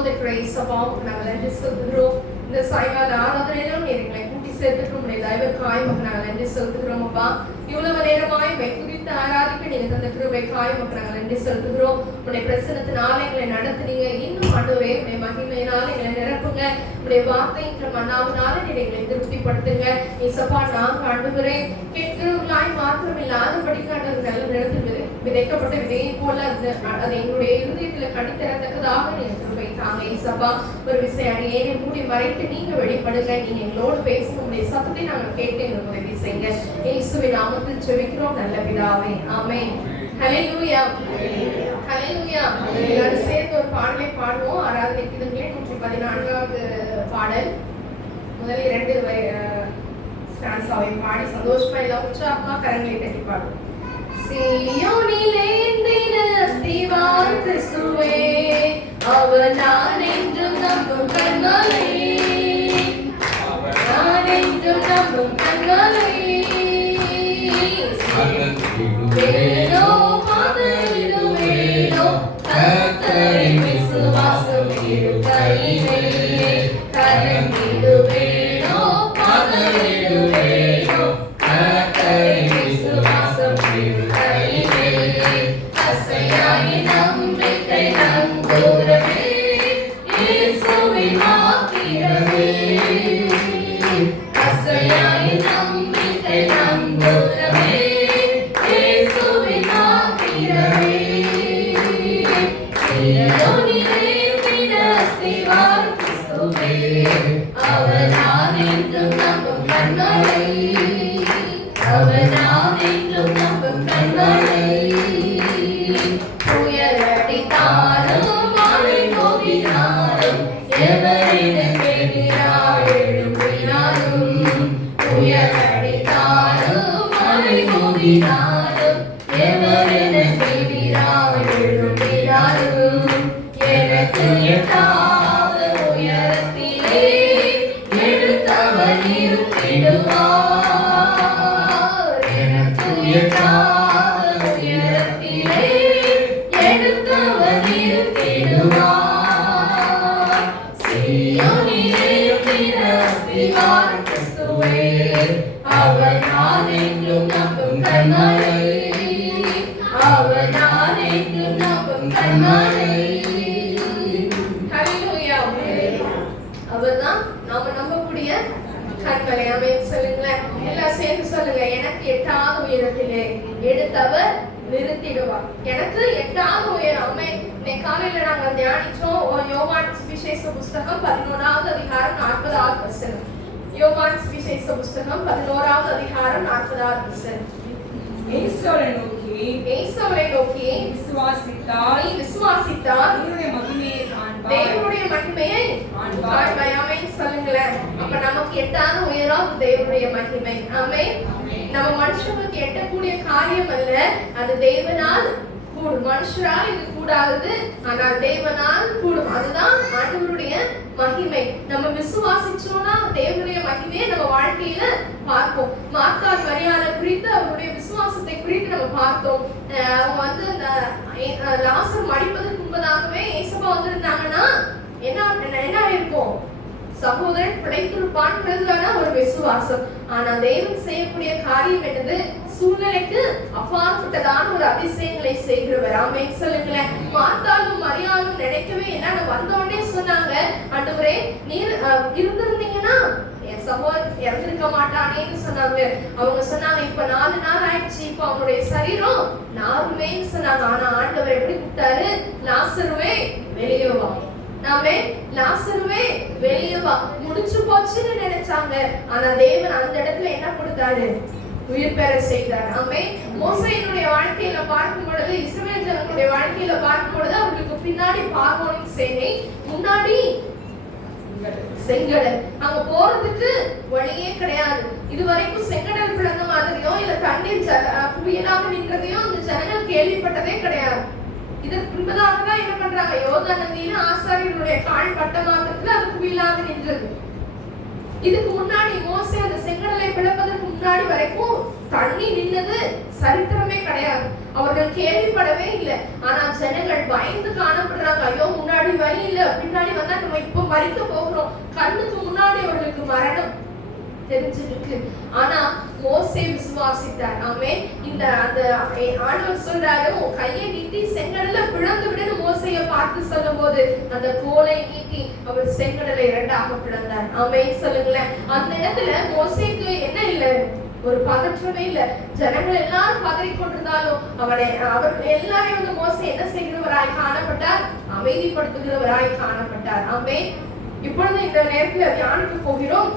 ஸ்தோத்திர இயேசுவாவுக்கு நாங்கள் நன்றி செலுத்துகிறோம். இந்த சாயங்கால ஆராதனையிலும் எங்களை கூட்டி சேர்த்துட்டு உங்களுடைய தயவுக்காய் நாங்கள் நன்றி செலுத்துகிறோம். அப்பா, இவ்வளவு நேரமாய் குறித்து ஆராதிக்க நீங்க தந்த கிருபைக்காய் நாங்கள் நன்றி செலுத்துகிறோம். உங்களுடைய பிரசனத்தினால எங்களை நடத்துனீங்க. இன்னும் ஆண்டவரே உடைய மகிமையினால எங்களை நிரப்புங்க. உடைய வார்த்தையின் மன்னாவினால நீங்க எங்களை திருப்திப்படுத்துங்க. இயேசுப்பா, நாங்கள் ஆண்டவரே கேட்கிறவர்களாய் மாத்திரம் இல்லாதபடிக்கு ஆண்டவர் நல்ல நிலத்தில் விதைக்கப்பட்ட விதையை போல அது எங்களுடைய இருதயத்தில் கடித்தரத்தக்கதாக நீங்க கிருபை தாங்க. இயேசுப்பா, ஒரு விஷயம் அடியேனை மூடி மறைத்து நீங்க வெளிப்படுங்க. நீங்க எங்களோடு பேசும் உங்களுடைய சத்தத்தை நாங்கள் கேட்டு எங்களுக்கு உதவி செய்யுங்க. இயேசுவின் நாமத்தில் ஜெபிக்கிறோம் நல்ல பிதாவே, ஆமென். ஹல்லேலூயா, ஹல்லேலூயா. எல்லாரும் சேர்ந்து ஒரு பாடலை பாடுவோம். ஆராதனைக்கு 114வது பாடல். முதல் 2 ஸ்டான்ஸாவை பாடி சந்தோஷமா எல்லாம் உற்சாகமா கரங்களை தட்டி பாடுவோம். சீயோனிலே அஸ்திவான் கிறிஸ்துவே, அவர் நான் என்றும் நம்பும் கண்மலை, அவர் நான் என்றும் நம்பும் கண்மலை. வேலோ பாதலிடுவேலோ கர்த்தரை விசுவாசம் இருக்கையிலே, கரங்கிடுவேலோ பாதலிடுவேலோ கர்த்தரை விசுவாசம் இருக்கையிலே. அசையாய் நம்பிக்கை நங்கூரமே, இயேசுவின் மாத்திரமே. அசையாய் நம்பிக்கை நங்கூரமே, இயேசுவின் மாத்திரமே. சீயோனிலே அஸ்திவான் கிறிஸ்துவே, அவர் நான் என்றும் நம்பும் கண்மலை, அவர் நான் என்றும் நம்பும் கண்மலை. புயலடித்தாலும் மழை போகினாலும் எவரிடம் கேட்கிறார் எழும்பினாலும். புயலடித்தாலும் மழை போகினாலும் எவரிடம் கேட்கிறார் எழும்பினாலும். எனக்கு எட்டாத உயரத்திலே எடுத்தவர் இருந்திடுவார். எனக்கு எட்டாத உயரத்திலே எடுத்தவர் இருந்திடுவார். சீயோனிலே அஸ்திவான் கிறிஸ்துவே, அவர் நான் என்றும் நம்பும் கண்மலை, அவர் நான் என்றும் நம்பும் கண்மலை. அவர்தான் நாம நம்பக்கூடிய கண்மலை. ஆமென் சொல்லுங்களேன், எல்லாம் சேர்ந்து சொல்லுங்க. எனக்கு எட்டாத உயரத்திலே எடுத்தவர் நிறுத்திடுவார். எனக்கு எட்டாத உயரம். ஆமென். இன்னைக்கு காலையில நாங்க தியானிச்சோம் யோவான் சுவிசேஷ புஸ்தகம் 11வது அதிகாரம் 40வது வசனம். யோவான் சுவிசேஷ புஸ்தகம் 11வது அதிகாரம் 40வது வசனம். இயேசுவை நோக்கி விசுவாசித்தால் தேவனுடைய மகிமையை காண்பாய். ஆமென் சொல்லுங்களேன். அப்ப நமக்கு எட்டாத உயரம் தேவனுடைய மகிமை. ஆமென். நம்ம மனுஷனுக்கு எட்டக்கூடிய காரியம் அல்ல, அது தேவனால் கூடும். மனுஷரால் இது கூடாது, ஆனால் தேவனால் கூடும். அதுதான் ஆண்டவருடைய மகிமை. நம்ம விசுவாசிச்சோம்னா தேவனுடைய மகிமையை நம்ம வாழ்க்கையில பார்ப்போம். மார்த்தாள் மரியாதை குறித்து அவருடைய விசுவாசத்தை குறித்து நம்ம பார்த்தோம். அவங்க வந்து அந்த லாசர் மடிப்பதற்கு முன்பதாகவே இயேசுவா வந்திருந்தாங்கன்னா என்ன இருக்கும்? சகோதரன் பிழைத்திருப்பான்ன்றதுதான ஒரு விசுவாசம். ஆனா தேவன் செய்யக்கூடிய காரியம் என்னது? சூழ்நிலைக்கு அப்பாற்பட்டதான ஒரு அதிசயங்களை செய்கிறவர். ஆமென் சொல்லுங்களேன். மார்த்தாளும் மரியாளும் நினைக்கவே என்ன வந்தோடனே சொன்னாங்க, ஆண்டவரே நீர் இருந்திருந்தீங்கன்னா என் சகோதரன் இறந்திருக்க மாட்டானேன்னு சொன்னாங்க. அவங்க சொன்னாங்க, இப்ப 4 நாள் ஆயிடுச்சு, இப்ப அவனுடைய சரீரம் நாருமேன்னு சொன்னாங்க. ஆனா ஆண்டவர் எப்படி கூப்பிட்டாரு? லாசருவே வெளியே வா. நாமே லாசருவே வெளியே வா. முடிச்சு போச்சுன்னு நினைச்சாங்க. ஆனா தேவன் அந்த இடத்துல என்ன கொடுத்தாரு? உயிர் பெற செய்தார். ஆமே. மோசேயினுடைய வாழ்க்கையில பார்க்கும் பொழுது, இஸ்ரவேல் ஜனங்களுடைய வாழ்க்கையில பார்க்கும் பொழுது அவங்களுக்கு பின்னாடி பார்வோனின் சேனை, முன்னாடி செங்கடல். அங்க போறதுக்கு வழியே கிடையாது. இதுவரைக்கும் செங்கடல் பிளந்த மாதிரியோ இல்ல தண்ணீர் புயலாக நின்றதையோ அந்த ஜனங்கள் கேள்விப்பட்டதே கிடையாது. இதற்கு முன்பதாக தான் என்ன பண்றாங்க? யோர்தான் நதியில ஆசாரியர்களுடைய கால் பட்ட மாத்திரத்துல அது புயலாக நின்றது. இதுக்கு முன்னாடி மோசே அந்த செங்கடலை பிளப்பதற்கு முன்னாடி வரைக்கும் தண்ணி நின்னது சரித்திரமே கிடையாது. அவர்கள் கேள்விப்படவே இல்லை. இல்ல. ஆனா ஜனங்கள் பயந்து காணப்படுறாங்க. ஐயோ, முன்னாடி வழி இல்ல, பின்னாடி வந்தா நம்ம இப்ப மறிக்க போகிறோம், கண்ணுக்கு முன்னாடி அவர்களுக்கு மரணம் தெரிஞ்சிருக்கு. ஆனா மோசே விசுவாசித்தார். ஆமே. இந்த அந்த ஆண்டவர் சொல்றாரு, உன் கையை நீட்டி செங்கடல்ல பிளந்து விடுன்னு மோசையை பார்த்து சொல்லும் போது அந்த கோலை நீட்டி அவர் செங்கடலை இரண்டாக பிளந்தார். ஆமே சொல்லுங்களேன். அந்த இடத்துல மோசேக்கு என்ன இல்ல, ஒரு பதற்றமே இல்ல. ஜனங்கள் எல்லாரும் பதறி கொண்டிருந்தாலும் அவர்கள் எல்லாரையும் வந்து மோசே என்ன செய்கிறவராய் காணப்பட்டார், அமைதிப்படுத்துகிறவராய் காணப்பட்டார். ஆமே. இப்பொழுது இந்த நேரத்துல தியானிக்க போகிறோம்.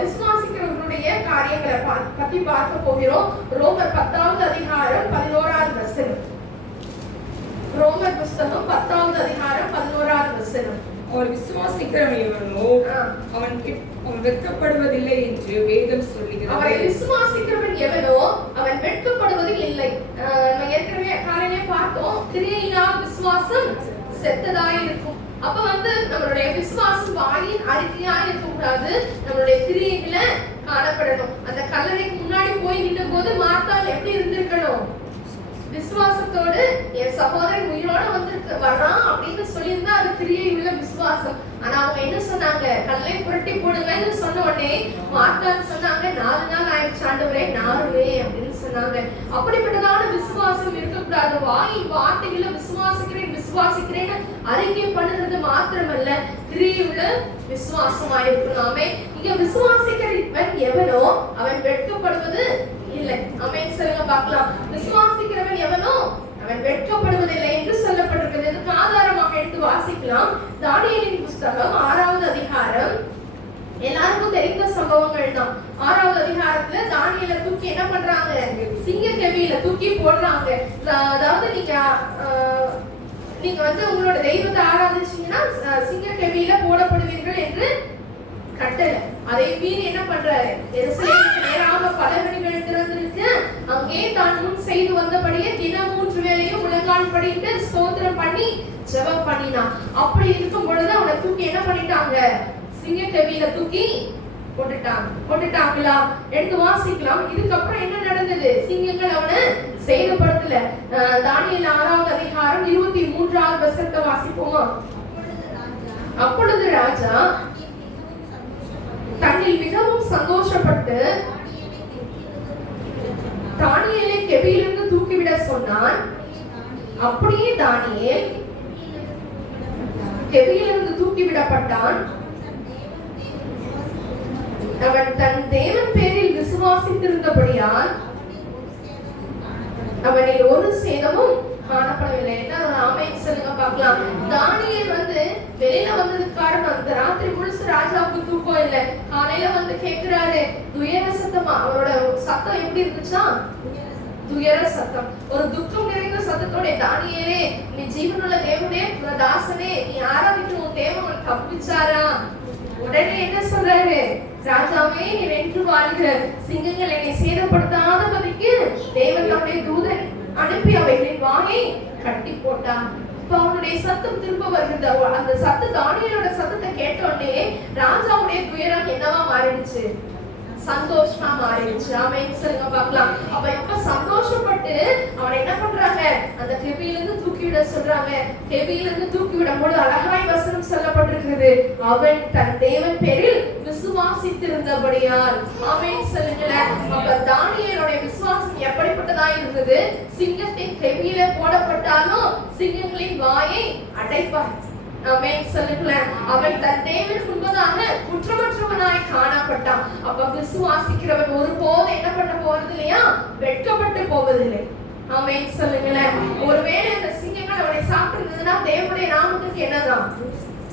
விசுவாசிக்கிறவர்களுடைய காரியங்களை பத்தி பார்க்க போகிறோம். ரோமர் 10வது அதிகாரம் 11வது வசனம். ரோமர் புஸ்தகம் 10வது அதிகாரம் 11வது வசனம். அவர் விசுவாசிக்கிறவன் எவனோ அவன் வெட்கப்படுவதில்லை என்று வேதம் சொல்லுகிறது. அவரை விசுவாசிக்கிறவன் எவனோ அவன் வெட்கப்படுவது இல்லை. நம்ம ஏற்கனவே காலையிலே பார்த்தோம், கிரியையினால் விசுவாசம் செத்ததாய் இருக்கும். அப்ப வந்து நம்மளுடைய விசுவாசம் வாயின் அறிக்கையாக இருக்கக்கூடாது, நம்மளுடைய கிரியைகளை காணப்படணும். அந்த கல்லறைக்கு முன்னாடி போய் நின்ற போது மார்த்தாள் எப்படி இருந்திருக்கணும், விசுவாசத்தோடு என் சகோதரன் உயிரோட வர்றான் அப்படின்னு சொல்லியிருந்தா அது கிரியை உள்ள விசுவாசம். ஆனா அவங்க என்ன சொன்னாங்க, கல்லை புரட்டி போடுங்கன்னு சொன்ன உடனே மார்த்தாள் சொன்னாங்க, 4 நாள் ஆயிடுச்சு ஆண்டவரே, நாருவே அப்படின்னு சொன்னாங்க. அப்படிப்பட்டதான விசுவாசம் இருக்கக்கூடாது. வாயின் வார்த்தைகளை விசுவாசிக்கிறேன்னு அறிக்கை பண்ணுறது மாத்திரமல்ல, கிரியுள்ள விசுவாசமா இருக்கணுமே. இங்க விசுவாசிக்கிறவன் எவனோ அவன் வெட்கப்படுவது இல்லை. ஆமென் சொல்லுங்க பார்க்கலாம். விசுவாசிக்கிறவன் எவனோ அவன் வெட்கப்படுவதில்லை என்று சொல்லப்பட்டிருக்கிறது. இதுக்கு ஆதாரமாக எடுத்து வாசிக்கலாம். தானியேலின் புஸ்தகம் 6வது அதிகாரம். எல்லாருக்கும் தெரிந்த சம்பவங்கள் தான். 6வது அதிகாரத்துல தானியேலை தூக்கி என்ன பண்றாங்க, சிங்க கெபியில தூக்கி போடுறாங்க. அதாவது நீங்க வந்து உங்களோட தெய்வத்தை ஆராதிச்சீங்கன்னா சிங்க கெபியில போடப்படுவீர்கள் என்று கட்டளை. அதை மீறி என்ன பண்றாரு, எருசலேமுக்கு நேராக பலகணிகள் திறந்திருக்கு. அங்கே தான் முன் செய்து வந்தபடியே தினம் 3 வேளையும் முழங்கால் படிட்டு ஸ்தோத்திரம் பண்ணி ஜெபம் பண்ணினான். அப்படி இருக்கும் பொழுது அவனை தூக்கி என்ன பண்ணிட்டாங்க, சிங்க கெபியில தூக்கி போட்டுட்டாங்களா? எடுத்து வாசிக்கலாம். இதுக்கப்புறம் என்ன நடந்தது, சிங்கங்கள் அவனை சேதப்படுத்தல. தானியேல் 6வது அதிகாரம் 23வது வசனத்தை வாசிப்போமா? அப்பொழுது ராஜா தன்னில் மிகவும் சந்தோஷப்பட்டு தானியேலை கெபியிலிருந்து தூக்கிவிட சொன்னான். அப்படியே தானியேல் கெபியிலிருந்து தூக்கிவிடப்பட்டான். அவன் தன் தேவன் பேரில் விசுவாசித்திருந்தபடியால் அவனில் ஒரு சேதமும் காணப்படவில்லை. என்ன ஆமென் சொல்லுங்க பார்க்கலாம். தானியேல் வந்து வெளியில வந்ததுக்கு காரணம், அந்த ராத்திரி முழுசு ராஜாவுக்கு தூக்கம் இல்லை. காலையில வந்து கேட்கிறாரு, துயர சத்தமா. அவரோட சத்தம் எப்படி இருந்துச்சா, துயர சத்தம், ஒரு துக்கம் நிறைந்த சத்தத்தோட, தானியேலே நீ ஜீவனுள்ள தேவனே தாசனே, நீ ஆராதிக்கிற உன் தேவன் தப்பிச்சாரா? உடனே என்ன சொல்றாரு, ராஜாவே நீ வென்று வாழ்க, சிங்கங்கள் என்னை சேதப்படுத்தாதபடிக்கு தேவன் தம்முடைய தூதன் அனுப்பி அவைகளின் வாயை கட்டி போட்டான். இப்ப அவனுடைய சத்தம் திரும்ப வருது. அந்த சத்தம் தானியேலோட சத்தத்தை கேட்ட உடனே ராஜாவுடைய துயரம் என்னவா மாறிடுச்சு, சந்தோஷமா மாறிடுச்சு. ஆமென் சொல்லுங்க பார்க்கலாம். அப்ப எப்ப சந்தோஷப்பட்டு அவனை என்ன பண்றாங்க, அந்த கெபியிலிருந்து தூக்கிவிட சொல்றாங்க. கெபியிலிருந்து தூக்கிவிடும் போது அழகாய் வசனம் சொல்லப்பட்டிருக்கிறது, அவன் தன் தேவன் பேரில் விசுவாசித்திருந்தபடியால். ஆமென் சொல்லுங்களேன். அப்ப தானியேலோட விசுவாசம் எப்படிப்பட்டதா இருந்தது, சிங்கத்தின் கெபியில போடப்பட்டாலும் சிங்கங்களின் வாயை அடைப்பார். ஆமென் சொல்லுங்களேன். அவன் தன் தேவன் முன்பதாக குற்றமற்றவனாய் காணப்பட்டான். அப்ப விசுவாசிக்கிறவன் ஒருபோதும் என்ன பண்ண போறது இல்லையா, வெட்கப்பட்டு போவதில்லை. ஆமென் சொல்லுங்களேன். ஒருவேளை அந்த சிங்கங்கள் அவனை சாப்பிட்டிருந்ததுன்னா தேவனுடைய நாமத்துக்கு என்னதான்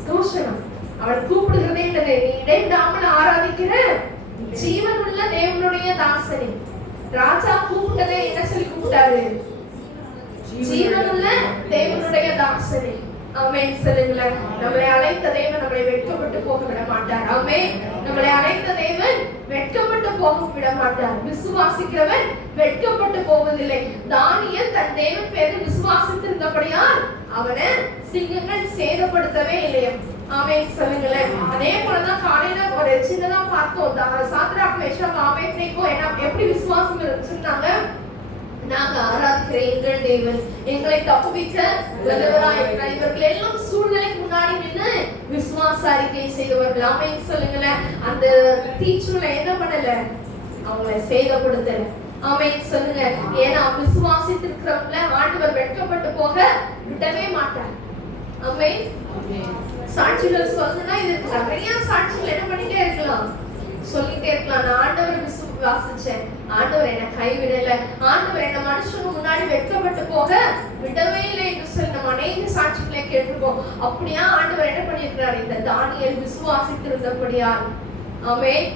தூஷணம். அவன் கூப்பிடுகிறதே இல்லை, நீ இடைவிடாமல் ஆராதிக்கிற ஜீவன் உள்ள தேவனுடைய தாசனே. ராஜா கூப்பிட்டதே என்ன சொல்லி கூப்பிட்டாரு, ஜீவன் உள்ள தேவனுடைய தாசனே. ஆமென் சொல்லுங்களேன். நம்மளை அழைத்த தேவன் நம்மளை வெட்கப்பட்டு போக விட மாட்டார். ஆமென். நம்மளை அழைத்த தேவன் வெட்கப்பட்டு போக விட மாட்டார். விசுவாசிக்கிறவன் வெட்கப்பட்டு போவதில்லை. தானியேல் தன் தேவன் பேரில் விசுவாசித்திருந்தபடியால் அவனை சிங்கங்கள் சேதப்படுத்தவே இல்லையா? ஆமென் சொல்லுங்களேன். அதே போலதான் காலையில ஒரு சின்னதா பார்த்தோம், சாத்ராக் மேஷாக் ஆபேத்நேகோ எப்படி விசுவாசம் சொன்னாங்க, நாங்க ஆராதிக்கிற எங்கள் தேவன் எங்களை தப்புவிக்க வல்லவராய் இருக்கிறார். இவர்கள் எல்லாம் சூழ்நிலைக்கு முன்னாடி நின்று விசுவாச அறிக்கை செய்தவர்கள். ஆமென் சொல்லுங்களேன். அந்த தீச்சூளை என்ன பண்ணல, அவங்களை சேதப்படுத்தல. ஆமென் சொல்லுங்க. ஏன்னா விசுவாசித்திருக்கிறவங்கள ஆண்டவர் வெட்கப்பட்டு போக விடவே மாட்டார். ஆமென். சாட்சிகள் சொல்லணும்னா இதுக்கு நிறைய சாட்சிகள் என்ன பண்ணிட்டே இருக்கலாம், சொல்லிட்டே இருக்கலாம். நான் ஆண்டவரை விசுவாசிச்சேன், ஆண்டவர் என்னை கைவிடல, ஆண்டவர் என்ன மனுஷனுக்கு முன்னாடி வெட்கப்பட்டு போக விடவே இல்லை என்று சொல்லி நம்ம அநேக சாட்சிகளை கேட்டிருக்கோம். அப்படியா ஆண்டவர் என்ன பண்ணியிருக்கிறார், இந்த தானியேல் விசுவாசித்திருந்தபடியால். ஆமென்.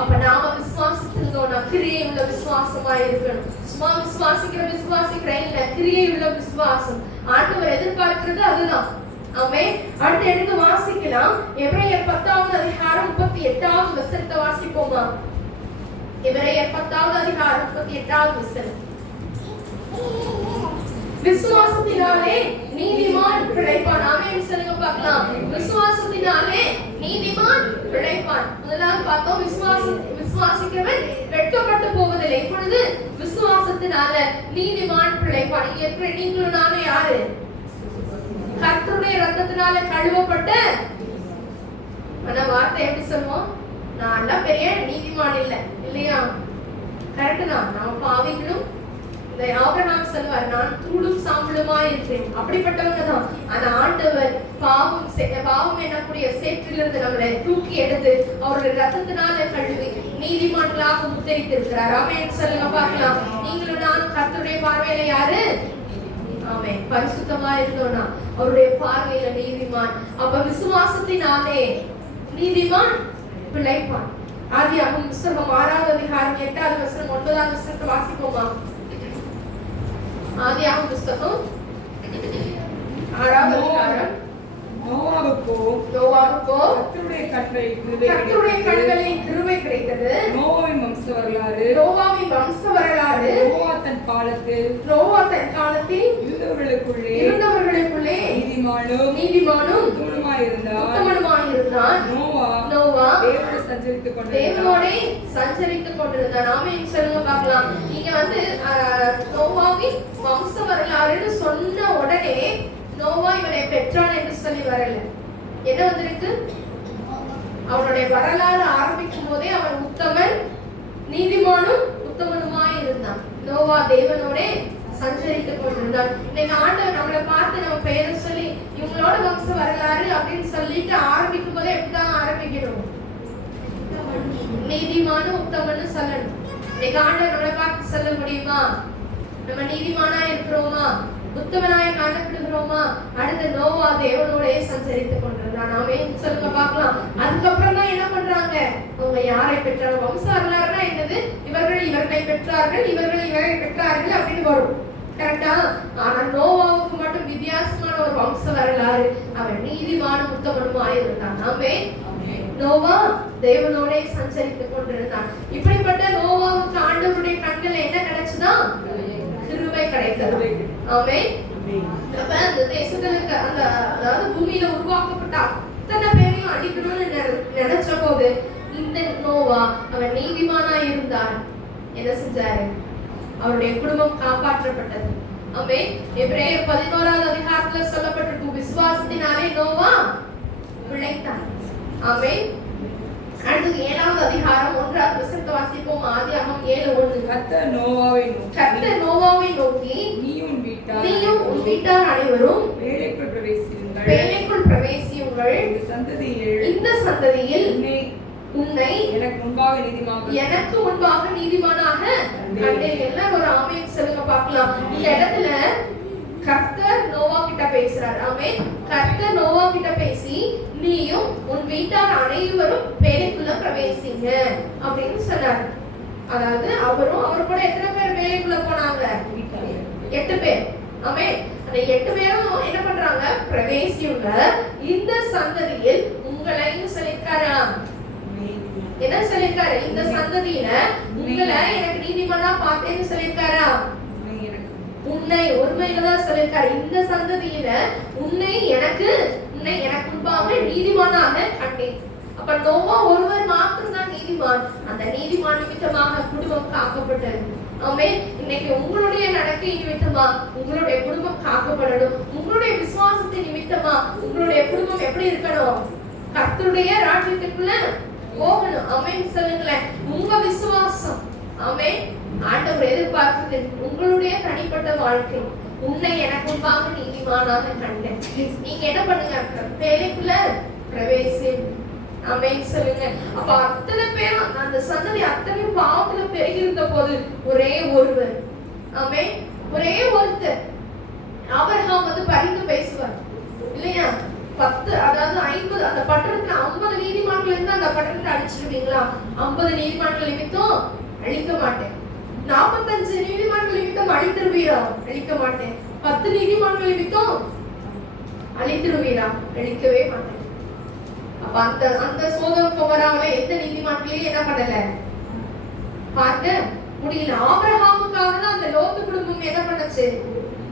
அப்ப நாம விசுவாசித்திருந்தோம்னா கிரியை உள்ள விசுவாசமா இருக்கணும். சும்மா விசுவாசிக்கிறேன் இல்ல, கிரியை உள்ள விசுவாசம் ஆண்டவர் எதிர்பார்க்கிறது அதுதான். ஆமென். அடுத்து எடுத்து வாசிக்கலாம். எபிரேயர் 10வது அதிகாரம் 38வது வசனத்தை வாசிப்போமா? எபிரேயர் 10வது அதிகாரம் 38வது வசனம். விசுவாசத்தினாலே நீதிமான் பிழைப்பான். ஆமென் சொல்லுங்க பார்க்கலாம். விசுவாசத்தினாலே நீதிமான் பிழைப்பான். முதலாவது பார்த்தோம், விசுவாசிக்கிறவன் வெட்கப்பட்டு போவதில்லை. இப்பொழுது விசுவாசத்தினால நீதிமான் பிழைப்பான். இங்க இருக்கிற நீங்களும் நானும் யாரு? கர்த்தருடைய ரத்தத்தினால கழுவப்பட்ட. ஆனா வார்த்தை எப்படி சொல்லுவோம், நான் பெரிய நீதிமான் இல்ல, இல்லையா? கரெக்ட் தான். நம்ம பாவிகளும். இந்த ஆபிரகாம் சொல்வார், நான் தூளும் சாம்பலுமா இருக்கிறேன். அப்படிப்பட்டவங்க தான். ஆனா ஆண்டவர் பாவம் என்னக்கூடிய சேற்றிலிருந்து நம்மளை தூக்கி எடுத்து அவருடைய ரத்தத்தினால கழுவி நீதிமான்களாக முத்தரித்திருக்கிறார். ஆமென் சொல்லுங்க பார்க்கலாம். நீங்களும் நான் கர்த்தருடைய பார்வையில யாரு? ஆமென். பரிசுத்தமா இருந்தோம்னா அவருடைய பார்வையில நீதிமான். அப்ப விசுவாசத்தினாலே நீதிமான் பிழைப்பான். ஆதியாகமம் புத்தகம் 6வது அதிகாரம் 8வது வசனம் 9வது வசனத்தை வாசிப்போமா? ஆதியாகமம் புத்தகம் 6வது அதிகாரம். நோவாவுக்கோ கர்த்தருடைய கட்டளைகளின் கிருபை கிடைத்தது. நோவாவின் வம்ச வரலாறு. நோவா தன் காலத்தில் இருந்தவர்களுக்குள்ளே நீதிமானும் உத்தமனுமாயிருந்தான். நோவா தேவனோடே சஞ்சரித்துக் கொண்டிருந்தான். ஆமென் சொல்லுங்க பார்க்கலாம். இங்க நோவாவின் வம்ச வரலாறுன்னு சொன்ன உடனே நோவா இவனை பெற்றான் என்று சொல்லி வரல. என்ன வந்திருக்கு? அவனுடைய வரலாறு ஆரம்பிக்கும் போதே அவன் உத்தமன், நீதிமானும் உத்தமனுமாய் இருந்தான். நோவா தேவனோட சஞ்சரித்துக் கொண்டிருந்தான். இன்னைக்கு ஆண்டவர் நம்மளை பார்த்து நம்ம பெயரை சொல்லி இவங்களோட வம்ச வரலாறு அப்படின்னு சொல்லிட்டு ஆரம்பிக்கும் போதே எப்படிதான் ஆரம்பிக்கணும்? நீதிமானும் உத்தமன்னு சொல்லணும். இன்னைக்கு ஆண்டவர் நம்மளை பார்த்து சொல்ல முடியுமா? நம்ம நீதிமானா இருக்கிறோமா, உத்தமனாய் காணப்படுகிறோமா? அடுத்த நோவா தேவனோட சஞ்சரித்துக் கொண்டிருந்தான். நாமே சொல்லுங்க பார்க்கலாம். அதுக்கப்புறம் தான் என்ன பண்றாங்க, அவங்க யாரை பெற்றாங்க? வம்ச வரலாறுனா என்னது? இவர்களை பெற்றார்கள், இவரை பெற்றார்கள் அப்படின்னு வரும். கரெக்டா? ஆனா நோவாவுக்கு மட்டும் வித்தியாசமான ஒரு வம்ச வரலாறு. அவன் நீதிமானும் உத்தமனுமாய் இருந்தான். நாமே நோவா தேவனோட சஞ்சரித்துக் கொண்டிருந்தான். இப்படிப்பட்ட நோவாவுக்கு ஆண்டவருடைய கண்கள் என்ன கிடைச்சுதான்? கிருபை கிடைத்தது. ஆமென். அப்ப அந்த தேசத்துல அதாவது பூமியில உருவாக்கப்பட்ட அத்தனை பேரையும் அடிக்கணும்னு நினைச்ச போது இந்த நோவா அவன் நீதிமானா இருந்தான். என்ன செஞ்சாரு? அவருடைய குடும்பம் காப்பாற்றப்பட்டது. ஆமென். எபிரேயர் 11வது அதிகாரத்துல சொல்லப்பட்டிருக்கு, விசுவாசத்தினாலே நோவா பிழைத்தான். ஆமென். அடுத்து 7வது அதிகாரம் 1வது வசனத்தை வாசிப்போம். ஆதியாகமம் 7:1. கர்த்தர் நோவாவை நோக்கி, நீயும் உன் வீட்டார் அனைவரும் வேலைக்குள் பிரவேசியுங்கள். இந்த சந்ததியில் உன்னை எனக்கு முன்பாக நீதிமானாக கண்டேன். எல்லாம் ஒரு ஆமென் சொல்லுங்க பார்க்கலாம். இந்த இடத்துல கர்த்தர் நோவா கிட்ட பேசுறார். ஆமென். கர்த்தர் நோவா கிட்ட பேசி, நீயும் உன் வீட்டார் அனைவரும் வேலைக்குள்ள பிரவேசிங்க அப்படின்னு சொன்னார். அதாவது அவரும் அவர் கூட எத்தனை பேர் வேலைக்குள்ள போனாங்க? 8 பேர். ஆமென். அந்த 8 பேரும் என்ன பண்றாங்க? பிரவேசியுங்க. இந்த சந்ததியில் உங்களை சொல்லிருக்காரா? என்ன சொல்லிருக்காரு? இந்த சந்ததியில உங்களை எனக்கு நீதிமானா பார்த்தேன்னு சொல்லிருக்காரா? உன்னை ஒருமையில தான் சொல்லிருக்காரு. இந்த சந்ததியில உன்னை எனக்கு முன்பாக நீதிமானாக கண்டேன். அப்ப நோவா ஒருவர் மாத்திரம் தான் நீதிமான். அந்த நீதிமான் நிமித்தமாக குடும்பம் காக்கப்பட்டது. ஆமென். இன்னைக்கு உங்களுடைய நடக்கை நிமித்தமா உங்களுடைய குடும்பம் காக்கப்படணும். உங்களுடைய விசுவாசத்தின் நிமித்தமா உங்களுடைய குடும்பம் எப்படி இருக்கணும்? கர்த்தருடைய ராஜ்யத்துக்குள்ள போகணும். ஆமென் சொல்லுங்களேன். உங்க விசுவாசம் ஆமென் ஆண்டவர் எதிர்பார்க்கிறது உங்களுடைய தனிப்பட்ட வாழ்க்கை. உன்னை எனக்கு முன்பாக நீதிமானாக கண்டேன். நீங்க என்ன பண்ணுங்க? வேலைக்குள்ள பிரவேசி. ஆமென் சொல்லுங்க. அப்ப அத்தனை பேரும் அந்த சந்ததி அத்தனை பாவத்துல பெருகி இருந்த போது ஒரே ஒருவர் ஆமென் ஒரே ஒருத்தர் ஆபிரகாம் வந்து பரிந்து பேசுவார் இல்லையா? 10 அதாவது 50 அந்த பட்டணத்துல 50 நீதிமான்கள் இருந்தா அந்த பட்டணத்தை அழிச்சிருவீங்களா? 50 நீதிமான்கள் நிமித்தம் அழிக்க மாட்டேன். 45 நீதிமான்கள் நிமித்தம் அழித்திருவீரா? அழிக்க மாட்டேன். 10 நீதிமான்கள் நிமித்தம் அழித்திருவீரா? அழிக்கவே மாட்டேன். அப்ப அந்த சோதோம் கொமோராவுல எந்த நீதிமான்களையும் என்ன பண்ணல பார்க்க முடியல. ஆபிரகாமுக்காக தான் அந்த லோத்து குடும்பம் என்ன பண்ணுச்சு?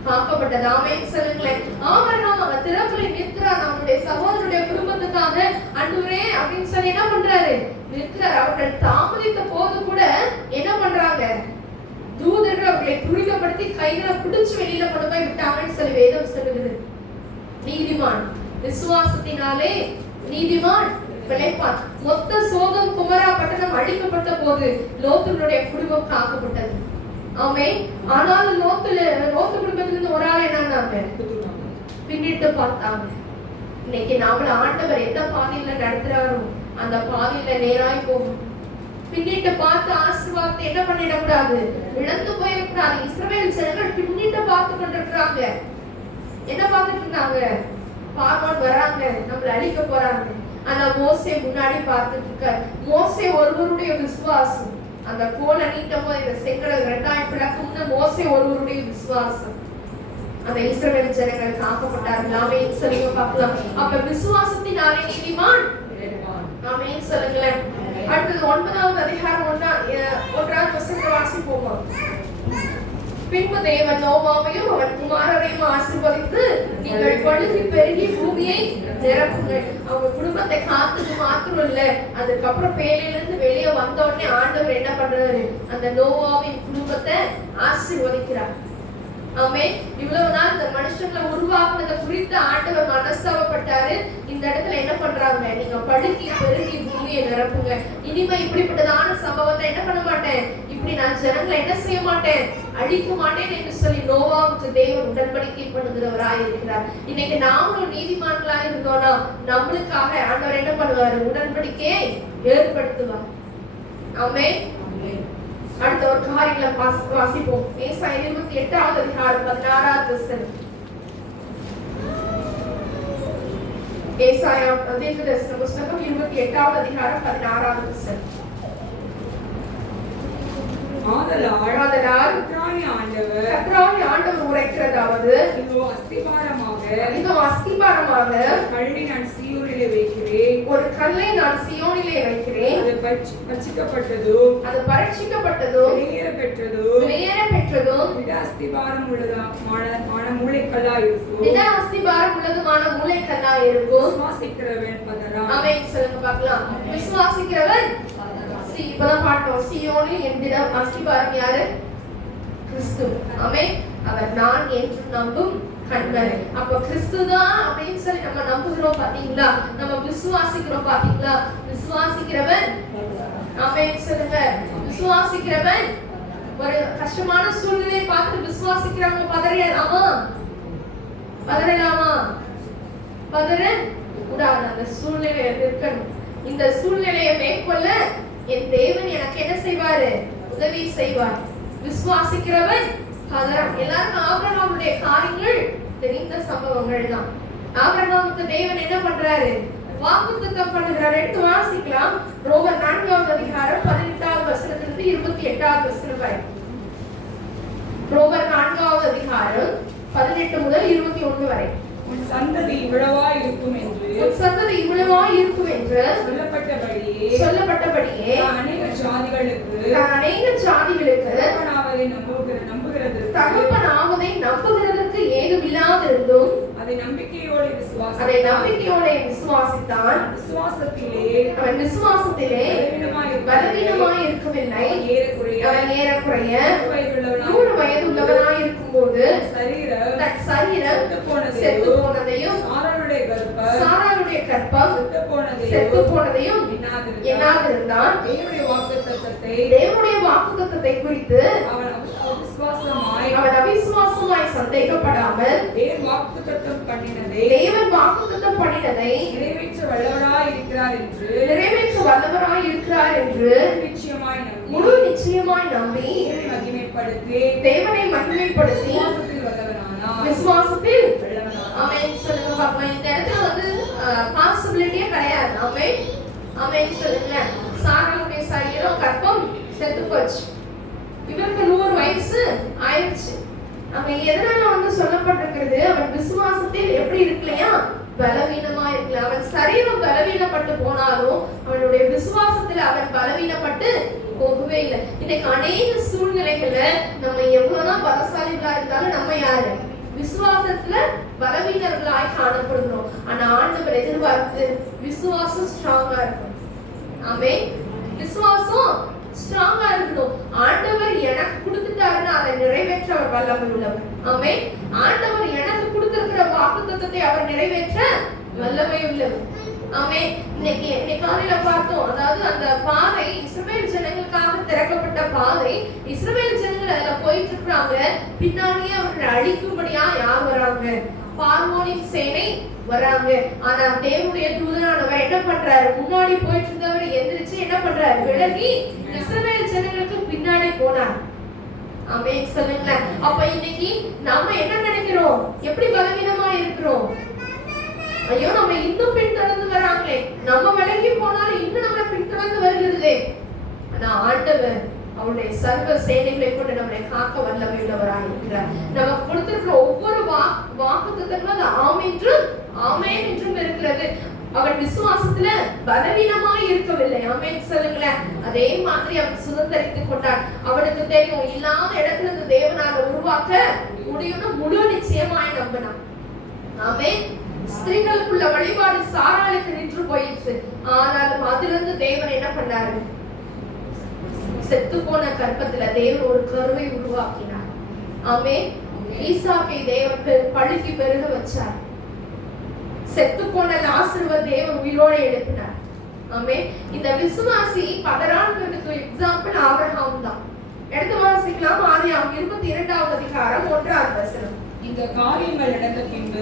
காக்கப்பட்டது. ஆமென் சொல்லுங்களேன். ஆபிரகாம் அங்க திறப்புல நிற்கிறார். நம்முடைய சகோதரருடைய குடும்பத்துக்காக ஆண்டவரே அப்படின்னு சொல்லி என்ன பண்றாரு? நிற்கிறார். அவர்கள் தாமதித்த போது கூட என்ன பண்றாங்க? தூதர்கள் அவர்களை துரிதப்படுத்தி கைகளை பிடிச்சு வெளியில கொண்டு போய் விட்டாங்கன்னு சொல்லி வேதம் சொல்லுகிறது. நீதிமான் விசுவாசத்தினாலே நீதிமான் பிழைப்பான். மொத்த சோதம் குமரா பட்டணம் அழிக்கப்பட்ட போது லோத்துடைய குடும்பம் காக்கப்பட்டது. ஆமென். ஆனாலும் லோத்து குடும்பத்திலிருந்து ஒரு ஆள் என்னன்னாங்க? பின்னிட்டு பார்த்தாங்க. இன்னைக்கு நாமள ஆண்டவர் எந்த பாதையில நடத்துறாரோ அந்த பாதையில நேராய் போகும். பின்னிட்டு பார்த்து ஆசீர்வாதத்தை என்ன பண்ணிடக்கூடாது? இழந்து போயிடக்கூடாது. இஸ்ரவேல் ஜனங்கள் பின்னிட்டு பார்த்து கொண்டிருக்கிறாங்க. என்ன பார்த்துட்டு இருந்தாங்க? பார்வோன் வராங்க, நம்மள அழிக்க போறாங்க. ஆனா மோசே முன்னாடி பார்த்துட்டு இருக்காரு. மோசே ஒருவருடைய விசுவாசம் அந்த கோல நீட்டும் போது இந்த செங்கடை 2 பிளக்கும்னு மோசே ஒருவருடைய விசுவாசம் அந்த இஸ்ரவேல் ஜனங்கள் காக்கப்பட்டார்கள். ஆமென் சொல்லுங்க பார்க்கலாம். அப்ப விசுவாசத்தினாலே நீதிமான் ஆமென் சொல்லுங்களேன். அடுத்தது 9வது அதிகாரம் 1வது வசனத்தை வாசிப்போம். பின்பு தேவன் நோவாவையும் அவன் குமாரரையும் ஆசீர்வதித்து நீங்கள் பழுகி பெருகி பூமியை நிரப்புங்கள். அவங்க குடும்பத்தை காத்துக்கு மாத்திரம் இல்ல, அதுக்கப்புறம் பேலையிலிருந்து வெளியே வந்த உடனே ஆண்டவர் என்ன பண்றாரு? அந்த நோவாவின் குடும்பத்தை ஆசீர்வதிக்கிறார். ஆமென். இவ்வளவு நாள் இந்த மனுஷங்களை உருவாக்குனதை குறித்து ஆண்டவர் மனஸ்தாபப்பட்டாரு. இந்த இடத்துல என்ன பண்றாங்க? நீங்க பழுகி பெருகி பூமியை நிரப்புங்க. இனிமே இப்படிப்பட்டதான சம்பவத்தை என்ன பண்ண மாட்டேன், இப்படி நான் ஜனங்களை என்ன செய்ய மாட்டேன், அழிக்க மாட்டேன் என்று சொல்லி நோவாவுக்கு தேவன் உடன்படிக்கை பண்ணுகிறவராய் இருக்கிறார். இன்னைக்கு நாமளும் நீதிமான்களாக இருந்தோம்னா நம்மளுக்காக ஆண்டவர் என்ன பண்ணுவாரு? உடன்படிக்கையை ஏற்படுத்துவார். ஆமென். அடுத்த ஒரு காரியங்களை வாசிப்போம். ஏசாயா 28வது அதிகாரம் 16வது வசனம். ஏசாயா தீர்க்கதரிசன புத்தகம் 28வது அதிகாரம் 16வது வசனம். ஆதலால் கர்த்தராகிய ஆண்டவர் உரைக்கிறதாவது, இதோ அஸ்திபாரமாக கல்லை நான் சீயோனிலே வைக்கிறேன். ஒரு கல்லை நான் சீயோனிலே வைக்கிறேன். அது பரீட்சிக்கப்பட்டதும் வெளியேற பெற்றதும் திட அஸ்திபாரம் உள்ளதுமான மூளைக்கல்லாய் இருக்கும். விசுவாசிக்கிறவன் பதறான். ஆமென் சொல்லுங்க பார்க்கலாம். விசுவாசிக்கிறவன் இப்பதான் பாட்டோம். சீயோனில் என்கிற அஸ்திபாரம் யாரு? கிறிஸ்து. ஆமென். அவர் நான் என்று நம்பும் கண்மலை. அப்ப கிறிஸ்துதான் அப்படின்னு சொல்லி நம்ம நம்புகிறோம் பாத்தீங்களா? நம்ம விசுவாசிக்கிறோம் பாத்தீங்களா? விசுவாசிக்கிறவன் ஆமென் சொல்லுங்க. விசுவாசிக்கிறவன் ஒரு கஷ்டமான சூழ்நிலையை பார்த்து விசுவாசிக்கிறவங்க பதறலாமா? பதற கூடாது. அந்த சூழ்நிலை இருக்கணும். இந்த சூழ்நிலையை மேற்கொள்ள என் தேவன் எனக்கு என்ன செய்வாரு? உதவி செய்வார். விசுவாசிக்கிறவன் பதறான். எல்லாரும் ஆபிரகாமுடைய காரியங்கள் தெரிந்த சம்பவங்கள் தான். ஆபிரகாமுக்கு தேவன் என்ன பண்றாரு? வாக்குத்தத்தம் பண்ணுகிறார். எடுத்து வாசிக்கலாம். ரோமர் 4வது அதிகாரம் 18வது வசனத்திலிருந்து 28வது வசனம் வரை. ரோமர் 4வது அதிகாரம் 18 முதல் 21 வரை. உன் சந்ததி இவ்வளவாய் இருக்கும் என்று சொல்லப்பட்டபடியே அநேக ஜாதிகளுக்கு தகப்பனாவதை நம்புகிறதற்கு ஏதுமில்லாதிருந்தும் அதை நம்பிக்கையோடு அதை நம்பிக்கையோட விசுவாசித்தான். அவன் விசுவாசத்திலே பலவீனமாய் இருக்கவில்லை. அவன் ஏறக்குறைய 100 வயது உள்ளவனாய் இருக்கும்போது தன் சரீரம் செத்து போனதையும் சாராளுடைய கர்ப்பம் செத்து போனதையும் எண்ணாதிருந்தான். தேவனுடைய வாக்குத்தத்தத்தை குறித்து அவன் அவிசுவாசமாய் சந்தேகப்படாமல் தேவன் வாக்குத்தத்தம் பண்ணினதை நிறைவேற்ற வல்லவராய் இருக்கிறார் என்று முழு நிச்சயமாய் நம்பி தேவனை மகிமைப்படுத்தி விசுவாசத்தில் ஆமென் சொல்லுங்க பாப்போம். இந்த இடத்துல வந்து பாசிபிலிட்டியே கிடையாது. ஆமென் ஆமென் சொல்லுங்க. சாராளுடைய சரீரம் கர்ப்பம் செத்து போச்சு. இவருக்கு 100 வயசு ஆயிடுச்சு. அவன் எதனால வந்து சொல்லப்பட்டிருக்கிறது? அவன் விசுவாசத்தில் எப்படி இருக்கலையா? பலவீனமா இருக்கல. அவன் சரீரம் பலவீனப்பட்டு போனாலும் அவனுடைய விசுவாசத்துல அவன் பலவீனப்பட்டு போகவே இல்லை. இன்னைக்கு அநேக சூழ்நிலைகள்ல நம்ம எவ்வளவுதான் பலசாலிகளா இருந்தாலும் நம்ம யாரு? விசுவாசத்துல பலவீனர்களாய் காணப்படுகிறோம். ஆனா ஆண்டவர் எதிர்பார்த்து விசுவாசம் ஸ்ட்ராங்கா இருக்கும். ஆமென். விசுவாசம் ஸ்ட்ராங்கா இருக்கணும். ஆண்டவர் எனக்கு கொடுத்துட்டாருன்னா அதை நிறைவேற்ற அவர் வல்லமை உள்ளவர். ஆமென். ஆண்டவர் எனக்கு கொடுத்திருக்கிற வாக்குத்தத்தத்தை அவர் நிறைவேற்ற வல்லமை உள்ளவர். ஆமென். இன்னைக்கு காலையில பார்த்தோம். அதாவது அந்த பாதை இஸ்ரவேல் ஜனங்களுக்காக திறக்கப்பட்ட பாதை. இஸ்ரவேல் ஜனங்கள் அதுல போயிட்டு இருக்காங்க. பின்னாடியே அவர்களை அழிக்கும்படியா யார் வராங்க? பார்வோனின் சேனை வராங்க. ஆனா தேவனுடைய தூதனானவர் என்ன பண்றாரு? முன்னாடி போயிட்டு இருந்தவர் எந்திரிச்சு என்ன பண்றாரு? விலகி இஸ்ரவேல் ஜனங்களுக்கு பின்னாடி போனார். ஆமென் சொல்லுங்க. அப்ப இன்னைக்கு நாம என்ன நினைக்கிறோம்? எப்படி பலவீனமா இருக்கிறோம்? ஐயோ நம்ம இன்னும் பின்தொடர்ந்து வராங்களே, நம்ம விலகி போனாலும் இன்னும் நம்ம பின்தொடர்ந்து வருகிறதே. ஆனா ஆண்டவர் அவருடைய சர்வ சேனைகளை கொண்டு நம்மளை காக்க வல்லமை உள்ளவராக இருக்கிறார். நமக்கு கொடுத்திருக்கிற ஒவ்வொரு வாக்குத்தத்தங்களும் அது ஆமென் என்றும் இருக்கிறது. அவன் விசுவாசத்துல பலவீனமாய் இருக்கவில்லை. ஆமென் சொல்லுங்களேன். அதே மாதிரி அவன் சுதந்திரித்துக் கொண்டான். அவனுக்கு தெரியும் இல்லாத இடத்துல இருந்து தேவனால உருவாக்க முடியும்னு முழு நிச்சயமாய் நம்பினான். ஆமென். ஸ்திரீகளுக்குள்ள வழிபாடு சாராளுக்கு நின்று போயிடுச்சு. ஆனாலும் அதிலிருந்து தேவன் என்ன பண்ணாரு? செத்து போன கர்ப்பத்துல தேவன் ஒரு கருவை உருவாக்கினார். ஆமென். ஈசாக்கை தேவன் பழுகி பெருக வச்சார். செத்து போன லாசருவை தேவன் உயிரோடு எழுப்பினார். ஆமென். இந்த விசுவாசி பதறான்றதுக்கு எக்ஸாம்பிள் ஆபிரகாம் தான். எடுத்து வாசிக்கலாம். ஆதியாகமம் 22வது அதிகாரம் 1வது வசனம். இந்த காரியங்கள் நடந்த பின்பு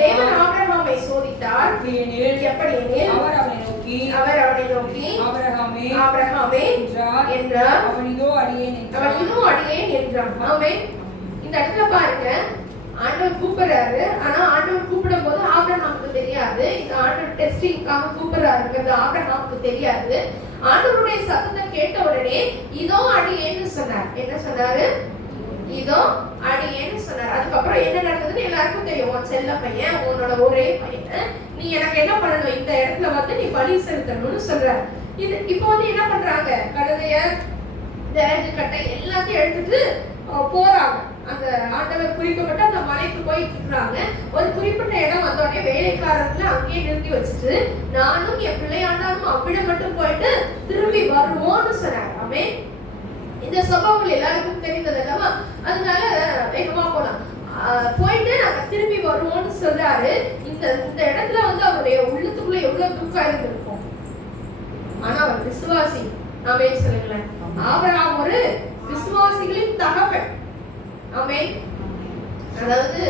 தேவன் ஆபிரகாமை சோதித்தார். எப்படியெனில் அவர் அவனை நோக்கி ஆபிரகாமே என்றார். அவன் இதோ அடியேன் என்றான். ஆமென். இந்த இடத்துல பாருங்க, ஆண்டவர் கூப்பிடுறாரு. ஆனா ஆண்டவர் கூப்பிடும் போது ஆபிரகாமுக்கு தெரியாது. இந்த ஆண்டவர் டெஸ்டிங்காக கூப்பிடுறாருங்கிறது ஆபிரகாமுக்கு தெரியாது. ஆண்டவருடைய சத்தத்தை கேட்ட உடனே இதோ அடியேன்னு சொன்னார். என்ன சொன்னாரு? இதோ அடியேன்னு சொன்னார். அதுக்கப்புறம் என்ன நடந்ததுன்னு எல்லாருக்கும் தெரியும். செல்ல பையன், உன்னோட ஒரே பையன், நீ எனக்கு என்ன பண்ணணும்? இந்த இடத்துல வந்து நீ பலி செலுத்தணும்னு சொல்றாரு. இது இப்போ வந்து என்ன பண்றாங்க? கழுதைய, விறகு கட்டை எல்லாத்தையும் எடுத்துட்டு போறாங்க. அந்த ஆண்டவர் குறிக்கப்பட்ட அந்த மலைக்கு போயிட்டு இருக்காங்க. ஒரு குறிப்பிட்ட இடம் வந்தோடனே வேலைக்காரர்களை அங்கேயே நிறுத்தி வச்சுட்டு, நானும் என் பிள்ளையாண்டாலும் அவ்விடம் மட்டும் போயிட்டு திரும்பி வருவோம்னு சொன்னார். ஆமென். இந்த சம்பவங்கள் எல்லாருக்கும் தெரிந்தது அல்லவா? அதனால வேகமா போலாம். போயிட்டு நாங்க திரும்பி வருவோம்னு சொல்றாரு. இந்த இடத்துல வந்து அவருடைய உள்ளத்துக்குள்ள எவ்வளவு துக்கம் இருந்திருக்கும். ஆனா அவர் விசுவாசி. ஆமென் சொல்லுங்களேன். ஆபிரகாம் ஒரு விசுவாசிகளின் தகவல். ஆமென். அதாவது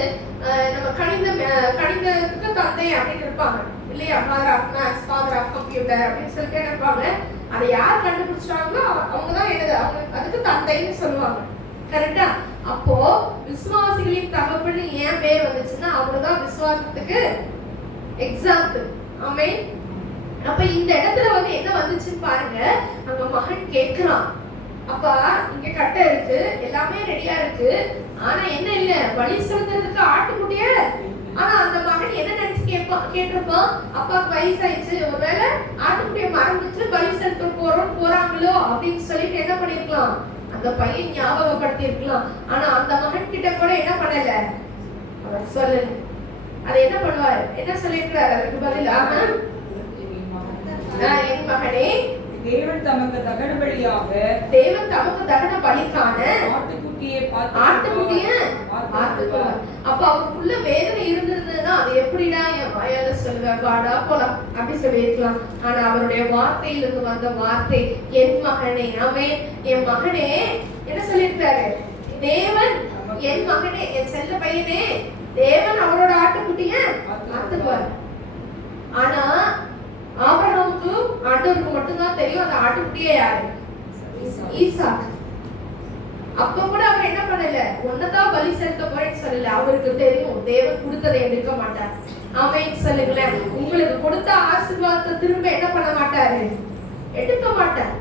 நம்ம கணிதத்துக்கு தந்தை அப்படின்னு இருப்பாங்க இல்லையா? Father of maths, father of computer அப்படின்னு சொல்லிட்டு இருப்பாங்க. அதை யார் கண்டுபிடிச்சாங்களோ அவங்கதான் அதுக்கு தந்தைன்னு சொல்லுவாங்க. கரெக்டா? அப்போ விசுவாசிகளின் தகவல்னு ஏன் பேர் வந்துச்சுன்னா அவங்கதான் விசுவாசத்துக்கு எக்ஸாம்பிள். ஆமென். அப்ப இந்த இடத்துல வந்து என்ன வந்துச்சுன்னு பாருங்க. அங்க மகன் கேட்கிறான், அப்பா இங்க கட்டை இருக்கு, எல்லாமே ரெடியா இருக்கு, ஆனா என்ன இல்ல பலி செலுத்துறதுக்கு ஆட்டுக்குட்டிய. ஆனா அந்த மகன் என்ன நினைச்சு கேட்டிருப்பான்? அப்பாவுக்கு வயசாயிடுச்சு, ஒருவேளை ஆட்டுக்குட்டிய மறந்துட்டு பலி செலுத்த போறாங்களோ அப்படின்னு சொல்லிட்டு என்ன பண்ணிருக்கலாம்? அந்த பையன் ஞாபகப்படுத்தி இருக்கலாம். ஆனா அந்த மகன் கிட்ட கூட என்ன பண்ணல? அவர் சொல்லல. அது என்ன பண்ணுவார்? என்ன சொல்லிருக்கிறார்? அதுக்கு பதிலாக என் மகனே, தேவன் தமக்கு தகன பலிக்கான ஆட்டுக்குட்டியை பார்த்துக்கொள்வார். அப்ப அவருக்குள்ள வேதனை இருந்திருந்ததுன்னா அது எப்படிடா என் வாயால சொல்லுவேன், வாடா போலாம் அப்படி சொல்லியிருக்கலாம். ஆனா அவருடைய வார்த்தையிலிருந்து வந்த வார்த்தை என் மகனே. அவன் என் மகனே என்ன சொல்லியிருக்காரு? தேவன் என் மகனே, என் செல்ல பையனே, தேவன் அவரோட ஆட்டுக்குட்டிய பார்த்துக்குவார். ஆனா ஆபிரகாமுக்கு ஆண்டவருக்கு மட்டும்தான் தெரியும் அந்த ஆட்டுக்குட்டியே யாரு? ஈசாக். அப்ப கூட அவர் என்ன பண்ணல? ஒன்னதான் பலி செலுத்த போறேன்னு சொல்லல. அவருக்கு தெரியும் தேவன் கொடுத்ததை எடுக்க மாட்டார். ஆமென் சொல்லுங்களேன். உங்களுக்கு கொடுத்த ஆசீர்வாதத்தை திரும்ப என்ன பண்ண மாட்டாரு? எடுக்க மாட்டார்.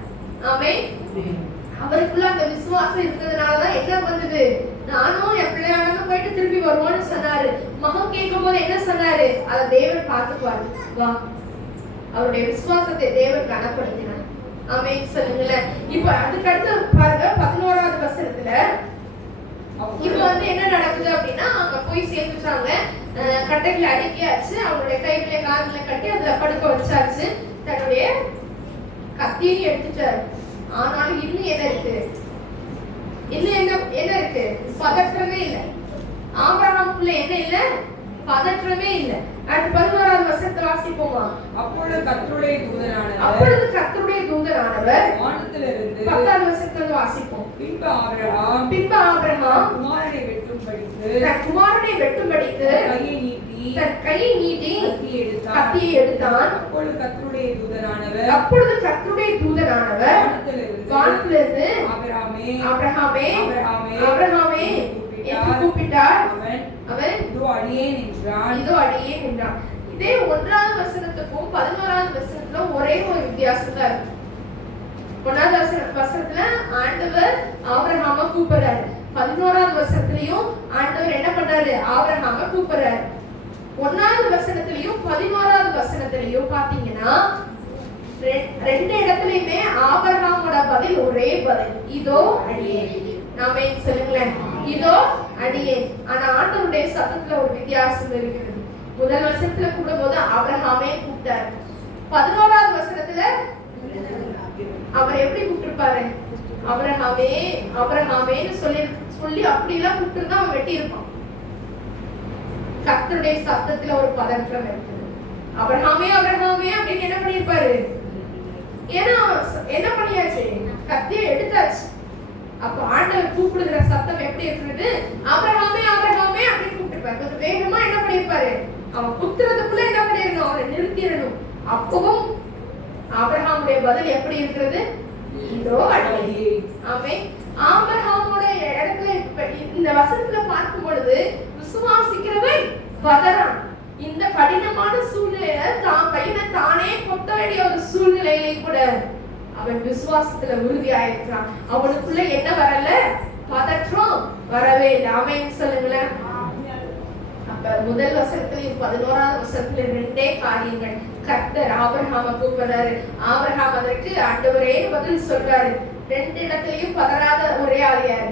ஆமென். அவருக்குள்ள அந்த விசுவாசம் இருந்ததுனாலதான் என்ன வந்தது? நானும் என் பிள்ளையானு போயிட்டு திருப்பி வருவோம்னு சொன்னாரு. மகன் கேட்கும் போது என்ன சொன்னாரு? அதை தேவன் பார்த்துக்குவாரு, வா. அவருடைய விசுவாசத்தை தேவன் கனப்படுத்தினார். ஆமென் சொல்லுங்களேன். இப்ப அதுக்கடுத்து பாருங்க 11வது வசனத்துல இப்ப வந்து என்ன நடக்குது அப்படின்னா, அவங்க போய் சேர்த்துட்டாங்க, கட்டைகளை அடுக்கியாச்சு, அவங்களுடைய கைகளை காதுல கட்டி அதுல படுக்க வச்சாச்சு, தன்னுடைய கத்தியும் எடுத்துட்டாரு. ஆனாலும் இன்னும் என்ன இருக்கு? இன்னும் என்ன இருக்கு? பதற்றமே இல்லை. ஆபிரகாமுக்குள்ள என்ன இல்ல? பதற்றமே இல்லை. அடுத்து 11வது வசனத்தை வாசிப்போமா? அப்பொழுது கர்த்தருடைய தூதனானவர் வானத்திலிருந்து 10வது வசனத்தை வாசிப்போம். பின்பு ஆபிரகாம் குமாரனை வெட்டும்படிக்கு தன் கையை நீட்டி கத்தியை எடுத்தான். அப்பொழுது கர்த்தருடைய தூதனானவர் வானத்திலிருந்து ஆபிரகாமே என்று கூப்பிட்டார். அவன் இதோ அடியேன் என்றான். இதே 1வது வசனத்துக்கும் 11வது வசனத்துக்கும் ஒரே ஒரு வித்தியாசம் தான் இருக்கு. 1வது வசனத்துல ஆண்டவர் ஆபிரகாமை கூப்பிடுறாரு. 11வது வசனத்திலையும் ஆண்டவர் என்ன பண்றாரு? ஆபிரகாமை கூப்பிடுறாரு. 1வது வசனத்திலையும் 11வது வசனத்திலையும் பாத்தீங்கன்னா ரெண்டு இடத்துலயுமே ஆபிரகாமோட பதில் ஒரே பதில், இதோ அடியேன். நாம சொல்லுங்களேன், இதோ அடியேன். ஆனா ஆண்டவருடைய சத்தத்துல ஒரு வித்தியாசம் இருக்கிறது. முதல் வசனத்துல கூடும்போது ஆபிரகாமே கூப்பிட்டாரு. 11வது வசனத்துல அவர் எப்படி கூப்பிட்டிருப்பாரு? ஆபிரகாமேன்னு சொல்லி அப்படி எல்லாம் கூப்பிட்டு அவன் வெட்டி இருப்பான். கர்த்தருடைய சத்தத்துல ஒரு பதற்றம் இருக்குது. ஆபிரகாமே அப்படின்னு என்ன பண்ணிருப்பாரு? ஏன்னா என்ன பண்ணியாச்சு? கத்தியை எடுத்தாச்சு. அப்ப ஆண்டவர் கூப்பிடுகிற சத்தம் எப்படி இருக்கிறது? ஆபிரகாமே அப்படின்னு கூப்பிட்டுருப்பாரு. கொஞ்சம் வேகமா என்ன பண்ணிருப்பாரு? அவன் குத்துறதுக்குள்ள என்ன பண்ணிடணும்? அவரை நிறுத்திடணும். அப்பவும் ஆபிரகாமுடைய பதில் எப்படி இருக்கிறது? இதோ அடியேன். ஆமென். ஆபிரகாமோட இடத்துல இந்த வசனத்துல பார்க்கும் பொழுது விசுவாசிக்கிறவன் பதறான். இந்த கடினமான சூழ்நிலையில தான் பையனை தானே கொத்த வேண்டிய ஒரு சூழ்நிலையிலே கூட அவன் விசுவாசத்துல உறுதியாயிருக்கிறான். அவனுக்குள்ள என்ன வரல? பதற்றம் வரவே இல்லை. ஆமென் சொல்லுங்களேன். அப்ப முதல் வசனத்திலையும் 11வது வசனத்துல ரெண்டே காரியங்கள். கர்த்தர் ஆபிரகாமை கூப்பிடுறாரு. ஆபிரகாம் அதற்கு ஆண்டவரே பதில் சொல்றாரு. ரெண்டு இடத்திலையும் பதறாத ஒரே ஆள் யாரு?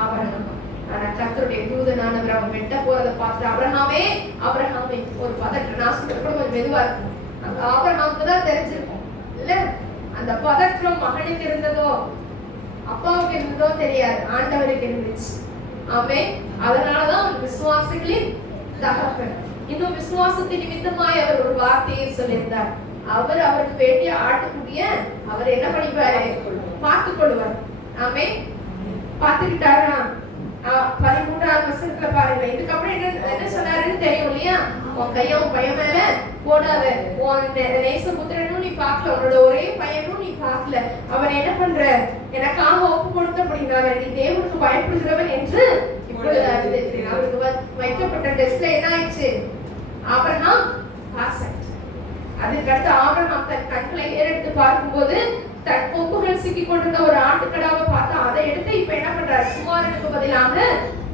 ஆபிரகாம். ஆனா கர்த்தருடைய தூதனானவர் அவன் வெட்ட போறதை பார்த்து ஆபிரகாமே ஒரு பதற்றம். நான் சொல்றது கூட கொஞ்சம் மெதுவா இருக்கும். அங்க ஆபிரகாமுக்கு தான் தெரிஞ்சிருக்கும் இல்ல? அந்த பதற்றம் மகனுக்கு இருந்ததோ அப்பாவுக்கு இருந்ததோ தெரியாது, ஆண்டவருக்கு இருந்துச்சு. ஆமென். அதனாலதான் விசுவாசிகளின் தகப்பன். இன்னும் விசுவாசத்தின் நிமித்தமாய் அவர் ஒரு வார்த்தையை சொல்லியிருந்தார். அவருக்கு வேண்டிய ஆட்டுக்குட்டிய அவர் என்ன பண்ணிப்பாரு? பார்த்துக் கொள்வார். ஆமென். பார்த்துக்கிட்டாரா? 13வது வசனத்துல பாருங்க. இதுக்கப்புறம் என்ன சொன்னாருன்னு தெரியும் இல்லையா? உன் கையும் பையன் மேல போடாத, உன் நேசபுத்திரனும் நீ பார்க்கல, உன்னோட ஒரே பையனும் நீ பார்க்கல. அவன் என்ன பண்ற? எனக்காக ஒப்பு கொடுத்தபடினால நீ தேவனுக்கு பயப்படுகிறவன் என்று இப்பொழுது அறிந்திருக்கிறேன். அவருக்கு வைக்கப்பட்ட டெஸ்ட்ல என்ன ஆயிடுச்சு? ஆபிரகாம் பாஸ் ஆயிடுச்சு. அதுக்கடுத்து ஆபிரகாம் தன் கண்களை ஏறெடுத்து பார்க்கும்போது தன் கொம்புகள் சிக்கி கொண்டிருந்த ஒரு ஆட்டுக்கடாவை பார்த்தா அதை எடுத்து இப்ப என்ன பண்றாரு? குமாரனுக்கு பதிலாக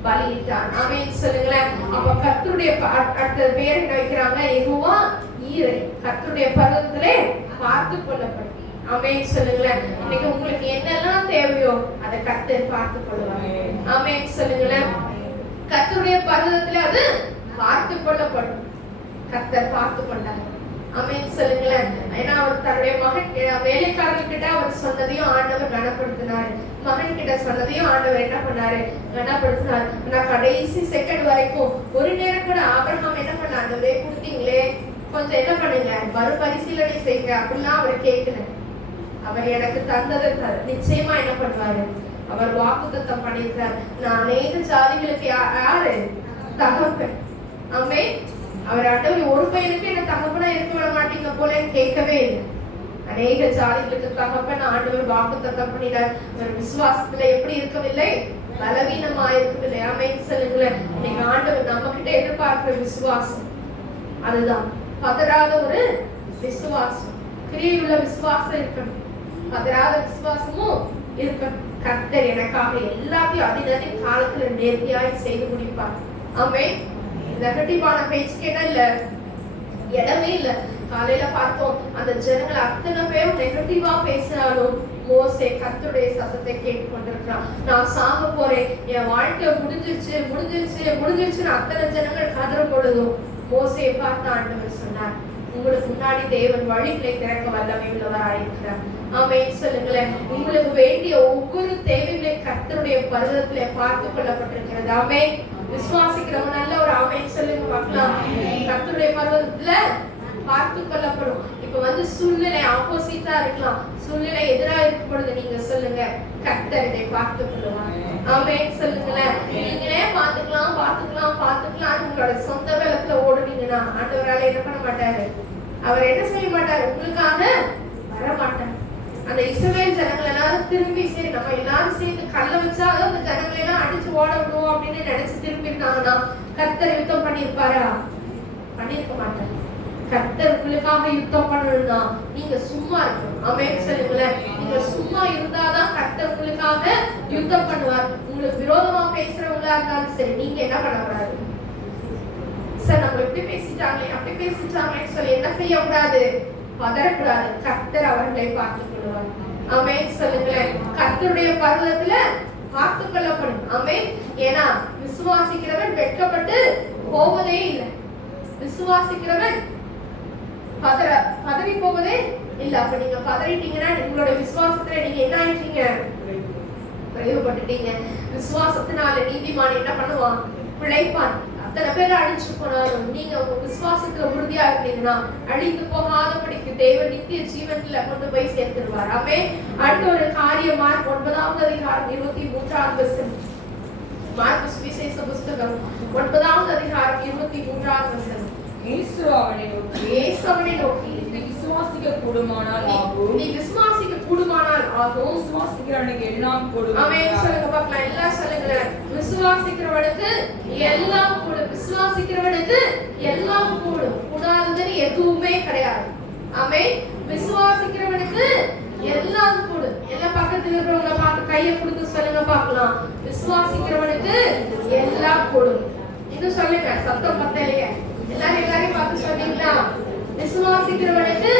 பலியிட்டான். ஆமென் சொல்லுங்களேன். அப்ப கர்த்தருடைய அடுத்த பேர் என்ன வைக்கிறாங்க? யெகோவா ஈரே. கர்த்தருடைய பர்வதத்திலே பார்த்து கொள்ளப்படும். ஆமென் சொல்லுங்களேன். இன்னைக்கு உங்களுக்கு என்னெல்லாம் தேவையோ அதை கர்த்தர் பார்த்து கொள்வார். ஆமென் சொல்லுங்களேன். கர்த்தருடைய பர்வதத்துல அது பார்த்து கொள்ளப்படும். கர்த்தர் பார்த்து கொண்டார். ஆமென் சொல்லுங்களேன். ஏன்னா அவர் தன்னுடைய மகன் வேலைக்காரன் கிட்ட அவர் சொன்னதையும் ஆண்டவர் கனப்படுத்தினாரு. மகன் கிட்ட சொன்னதையும் ஆண்டவர் என்ன பண்ணாரு? கனப்படுத்தினார். நான் கடைசி செகண்ட் வரைக்கும் ஒரு நேரம் கூட ஆபிரகாம் என்ன பண்ணாரு? ஆண்டவரே கொடுத்தீங்களே, கொஞ்சம் என்ன பண்ணுங்க, மறுபரிசீலனை செய்யுங்க அப்படிலாம் அவர் கேட்கல. அவர் எனக்கு தந்ததை நிச்சயமா என்ன பண்ணுவாரு? அவர் வாக்குத்தத்தம் பண்ணியிருக்கார். நான் அநேக ஜாதிகளுக்கு யாரு தகப்பன். ஆமென். அவர் ஆண்டவர் ஒரு பையனுக்கு என்ன தகப்பனா இருக்க விட மாட்டீங்க போல கேட்கவே இல்லை. அநேக ஜாதிகளுக்கு தகப்பன் ஆண்டவர் வாக்குத்தத்தம் பண்ணினார். அவர் விசுவாசத்துல எப்படி இருக்கவில்லை? பலவீனமா இருக்கவில்லை. ஆமென் சொல்லுங்களேன். இன்னைக்கு ஆண்டவர் நம்ம கிட்ட எதிர்பார்க்கிற விசுவாசம் அதுதான். பதறாத ஒரு விசுவாசம், கிரியுள்ள விசுவாசம் இருக்கணும். பதறாத விசுவாசமும் இருக்கணும். கர்த்தர் எனக்காக எல்லாத்தையும் அதினதி காலத்துல நேர்த்தியாய் செய்து முடிப்பார். ஆமென். நெகட்டிவான பேச்சுக்கே இல்ல, இடமே இல்ல. காலையில பார்த்தோம், அந்த ஜனங்கள் அத்தனை பேரும் நெகட்டிவா பேசினாலும் மோசே கர்த்தருடைய சத்தத்தை கேட்டு கொண்டிருக்கிறான். நான் சாக போறேன், என் வாழ்க்கை முடிஞ்சிருச்சு முடிஞ்சிருச்சு முடிஞ்சிருச்சுன்னு அத்தனை ஜனங்கள் கதறும் பொழுதும் மோசையை பார்த்து ஆண்டவர் சொன்னார், உங்களுக்கு முன்னாடி தேவன் வழிகளை திறக்க வல்லமை உள்ளவராயிருக்கிறார். ஆமென் சொல்லுங்களேன். உங்களுக்கு வேண்டிய ஒவ்வொரு தேவைகளை கர்த்தருடைய பர்வதத்திலே பார்த்து கொள்ளப்பட்டிருக்கிறது. ஆமென். விசுவாசிக்கிறவங்க நல்ல ஒரு ஆமென் சொல்லுங்க பார்க்கலாம். கர்த்தருடைய பர்வதத்துல பார்த்து கொள்ளப்படும். இப்ப சூழ்நிலை ஆப்போசிட்டா இருக்கலாம், சூழ்நிலை எதிராக இருக்கும் பொழுது நீங்க சொல்லுங்க, கர்த்தர் இதை பார்த்து கொள்ளுவார். ஆமென் சொல்லுங்களேன். நீங்களே பாத்துக்கலாம் பாத்துக்கலாம் பாத்துக்கலாம் உங்களோட சொந்த பலத்துல ஓடுனீங்கன்னா ஆண்டவரால என்ன பண்ண மாட்டாரு? அவர் என்ன செய்ய மாட்டாரு? உங்களுக்காக வர மாட்டார். அந்த இஸ்ரவேல் ஜனங்கள் எல்லாரும் திரும்பி, சரி நம்ம எல்லாரும் சேர்ந்து கல்ல வச்சாலும் அந்த ஜனங்களை எல்லாம் அடிச்சு ஓட விடுவோம் அப்படின்னு நினைச்சு திரும்பி இருந்தாங்கன்னா கர்த்தர் யுத்தம் பண்ணிருப்பாரா? பண்ணிருக்க மாட்டார். கர்த்தர் உங்களுக்காக யுத்தம் பண்ணணும்னா நீங்க சும்மா இருக்கணும். ஆமென் சொல்லுங்களேன். நீங்க சும்மா இருந்தாதான் கர்த்தர் உங்களுக்காக யுத்தம் பண்ணுவார். உங்களுக்கு விரோதமா பேசுறவங்களா இருந்தாலும் சரி, நீங்க என்ன பண்ணக்கூடாது? சார் நம்ம இப்படி பேசிட்டாங்களே அப்படி பேசிட்டாங்களேன்னு சொல்லி என்ன செய்யக்கூடாது? பதறக்கூடாது. கர்த்தர் அவர்களை பார்த்துக் கொள்வார். ஆமென் சொல்லுங்களேன். கர்த்தருடைய பர்வதத்துல பார்த்துக் கொள்ளப்படும். ஆமென். ஏன்னா விசுவாசிக்கிறவன் வெட்கப்பட்டு போவதே இல்லை. விசுவாசிக்கிறவன் பதறி போவதே இல்ல. அப்ப நீங்க பதறிட்டீங்கன்னா உங்களோட விசுவாசத்துல நீங்க என்ன ஆயிட்டீங்க? பிரயோகப்பட்டுட்டீங்க. விசுவாசத்தினால நீதிமான் என்ன பண்ணுவான்? பிழைப்பான். அத்தனை பேர் அழிச்சு போனாலும் நீங்க உங்க விசுவாசத்துல உறுதியா இருந்தீங்கன்னா அழிந்து போகாதபடிக்கு தேவன் நித்திய ஜீவன்ல கொண்டு போய் சேர்த்துருவார். ஆமென். அடுத்த ஒரு காரியம் மார்க் 9வது அதிகாரம் 23வது வசனம். மார்க் சுவிசேஷ புத்தகம் 9வது அதிகாரம் 23வது வசனம். இயேசு அவனை நோக்கி நீ விசுவாசிக்க கூடுமானால் ஆகும். நீ விசுவாசிக்க கூடுமானால் ஆகும். விசுவாசிக்கிறவனுக்கு எல்லாம் கூடும். ஆமென் சொல்லுங்க பார்க்கலாம். எல்லாம் சொல்லுங்க. விசுவாசிக்கிறவனுக்கு எல்லாம் கூடும். விசுவாசிக்கிறவனுக்கு எல்லாம் கூடும். கூடாதது எதுவுமே கிடையாது. ஆமென். விசுவாசிக்கிறவனுக்கு எல்லாம் கூடும். எல்லா பக்கத்துல இருக்கிறவங்க பார்த்து கையை கொடுத்து சொல்லுங்க பார்க்கலாம். விசுவாசிக்கிறவனுக்கு எல்லாம் கூடும். இன்னும் சொல்லுங்க, சத்தம் பத்தலையே. எல்லாரையும் பார்த்து சொன்னீங்களா? விசுவாசிக்கிறவனுக்கு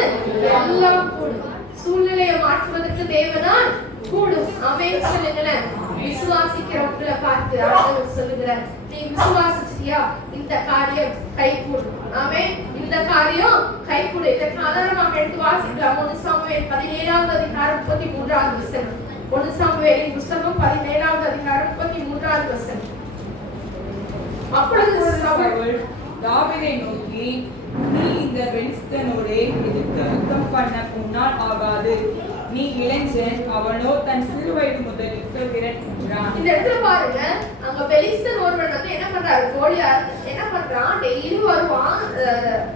எல்லாம் கூடும். சூழ்நிலையை மாற்றுவதற்கு தேவனால் கூடும். ஆமென் சொல்லுங்களேன். விசுவாசிக்கிறவங்களை பார்த்து ஆண்டவர் சொல்லுகிறார், நீ விசுவாசிச்சியா? இந்த காரியம் கைகூடும். ஆமென். இந்த காரியம் கைகூடும். இதற்கு ஆதாரமாக எடுத்து வாசிக்கலாம். 1 சாமுவேல் 17வது அதிகாரம் 33வது வசனம். 1 சாமுவேலின் புத்தகம் 17வது அதிகாரம் 33வது வசனம். அப்பொழுது சவுல் தாவீதை நோக்கி, நீ இந்த பெலிஸ்தனோட எதிர்த்து யுத்தம் பண்ண உன்னால் ஆகாது. நீ இளைஞன், அவனோ தன் சிறு வயது முதல் யுத்த வீரன் என்றான். இந்த இடத்துல பாருங்க, அங்க பெலிஸ்தன் ஒருவன் என்ன பண்றாரு? கோலியாத் என்ன பண்றான்? டெய்லி வருவான்,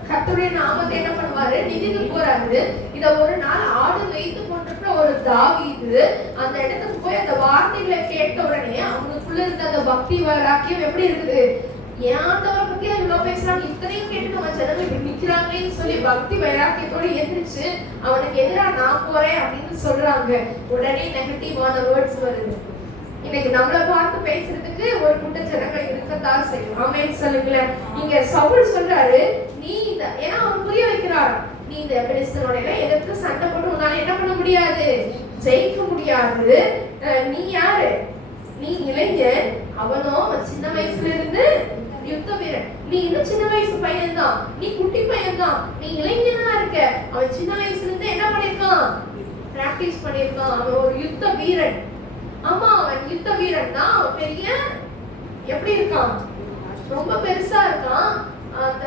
கர்த்தருடைய நாமத்தை என்ன பண்ணுவாரு? நிதித்து போறாரு. இத ஒரு நாள் ஆடு வைத்து கொண்டிருக்கிற ஒரு தாவீது அந்த இடத்துக்கு போய் அந்த வார்த்தைகளை கேட்ட உடனே அவனுக்குள்ள இருந்த அந்த பக்தி வைராக்கியம் எப்படி இருக்குது? ஏன்டவரை பத்தி இவ்வளவு பேசுறாங்க, இத்தனையும் கேட்டு நம்ம ஜனங்கள் இப்படி நிக்கிறாங்களேன்னு சொல்லி பக்தி வைராக்கியத்தோட எந்திரிச்சு அவனுக்கு எதிராக நான் போறேன் அப்படின்னு சொல்றாங்க. உடனே நெகட்டிவான வேர்ட்ஸ் வருது. இன்னைக்கு நம்மளை பார்த்து பேசுறதுக்கு ஒரு கூட்ட ஜனங்கள் இருக்கத்தான் செய்யும். ஆமென் சொல்லுங்களேன். இங்க சவுல் சொல்றாரு, நீ இந்த, ஏன்னா அவன் புரிய வைக்கிறார், நீ இந்த பெலிஸ்தனோட எதிர்த்து சண்டை போட்டு உன்னால என்ன பண்ண முடியாது? ஜெயிக்க முடியாது. நீ யாரு? நீ இளைஞன், அவன் சின்ன வயசுல இருந்து யுத்த வீரன். நீ இன்னும் சின்ன வயசு பையன் தான், நீ குட்டி பையன் தான், நீ இளைஞனா இருக்க. அவன் சின்ன வயசுல இருந்து என்ன பண்ணிருக்கான்? பிராக்டிஸ் பண்ணிருக்கான். அவன் ஒரு யுத்த வீரன். ஆமா, அவன் யுத்த வீரன் தான். அவன் பெரிய எப்படி இருக்கான்? ரொம்ப பெருசா இருக்கான். அந்த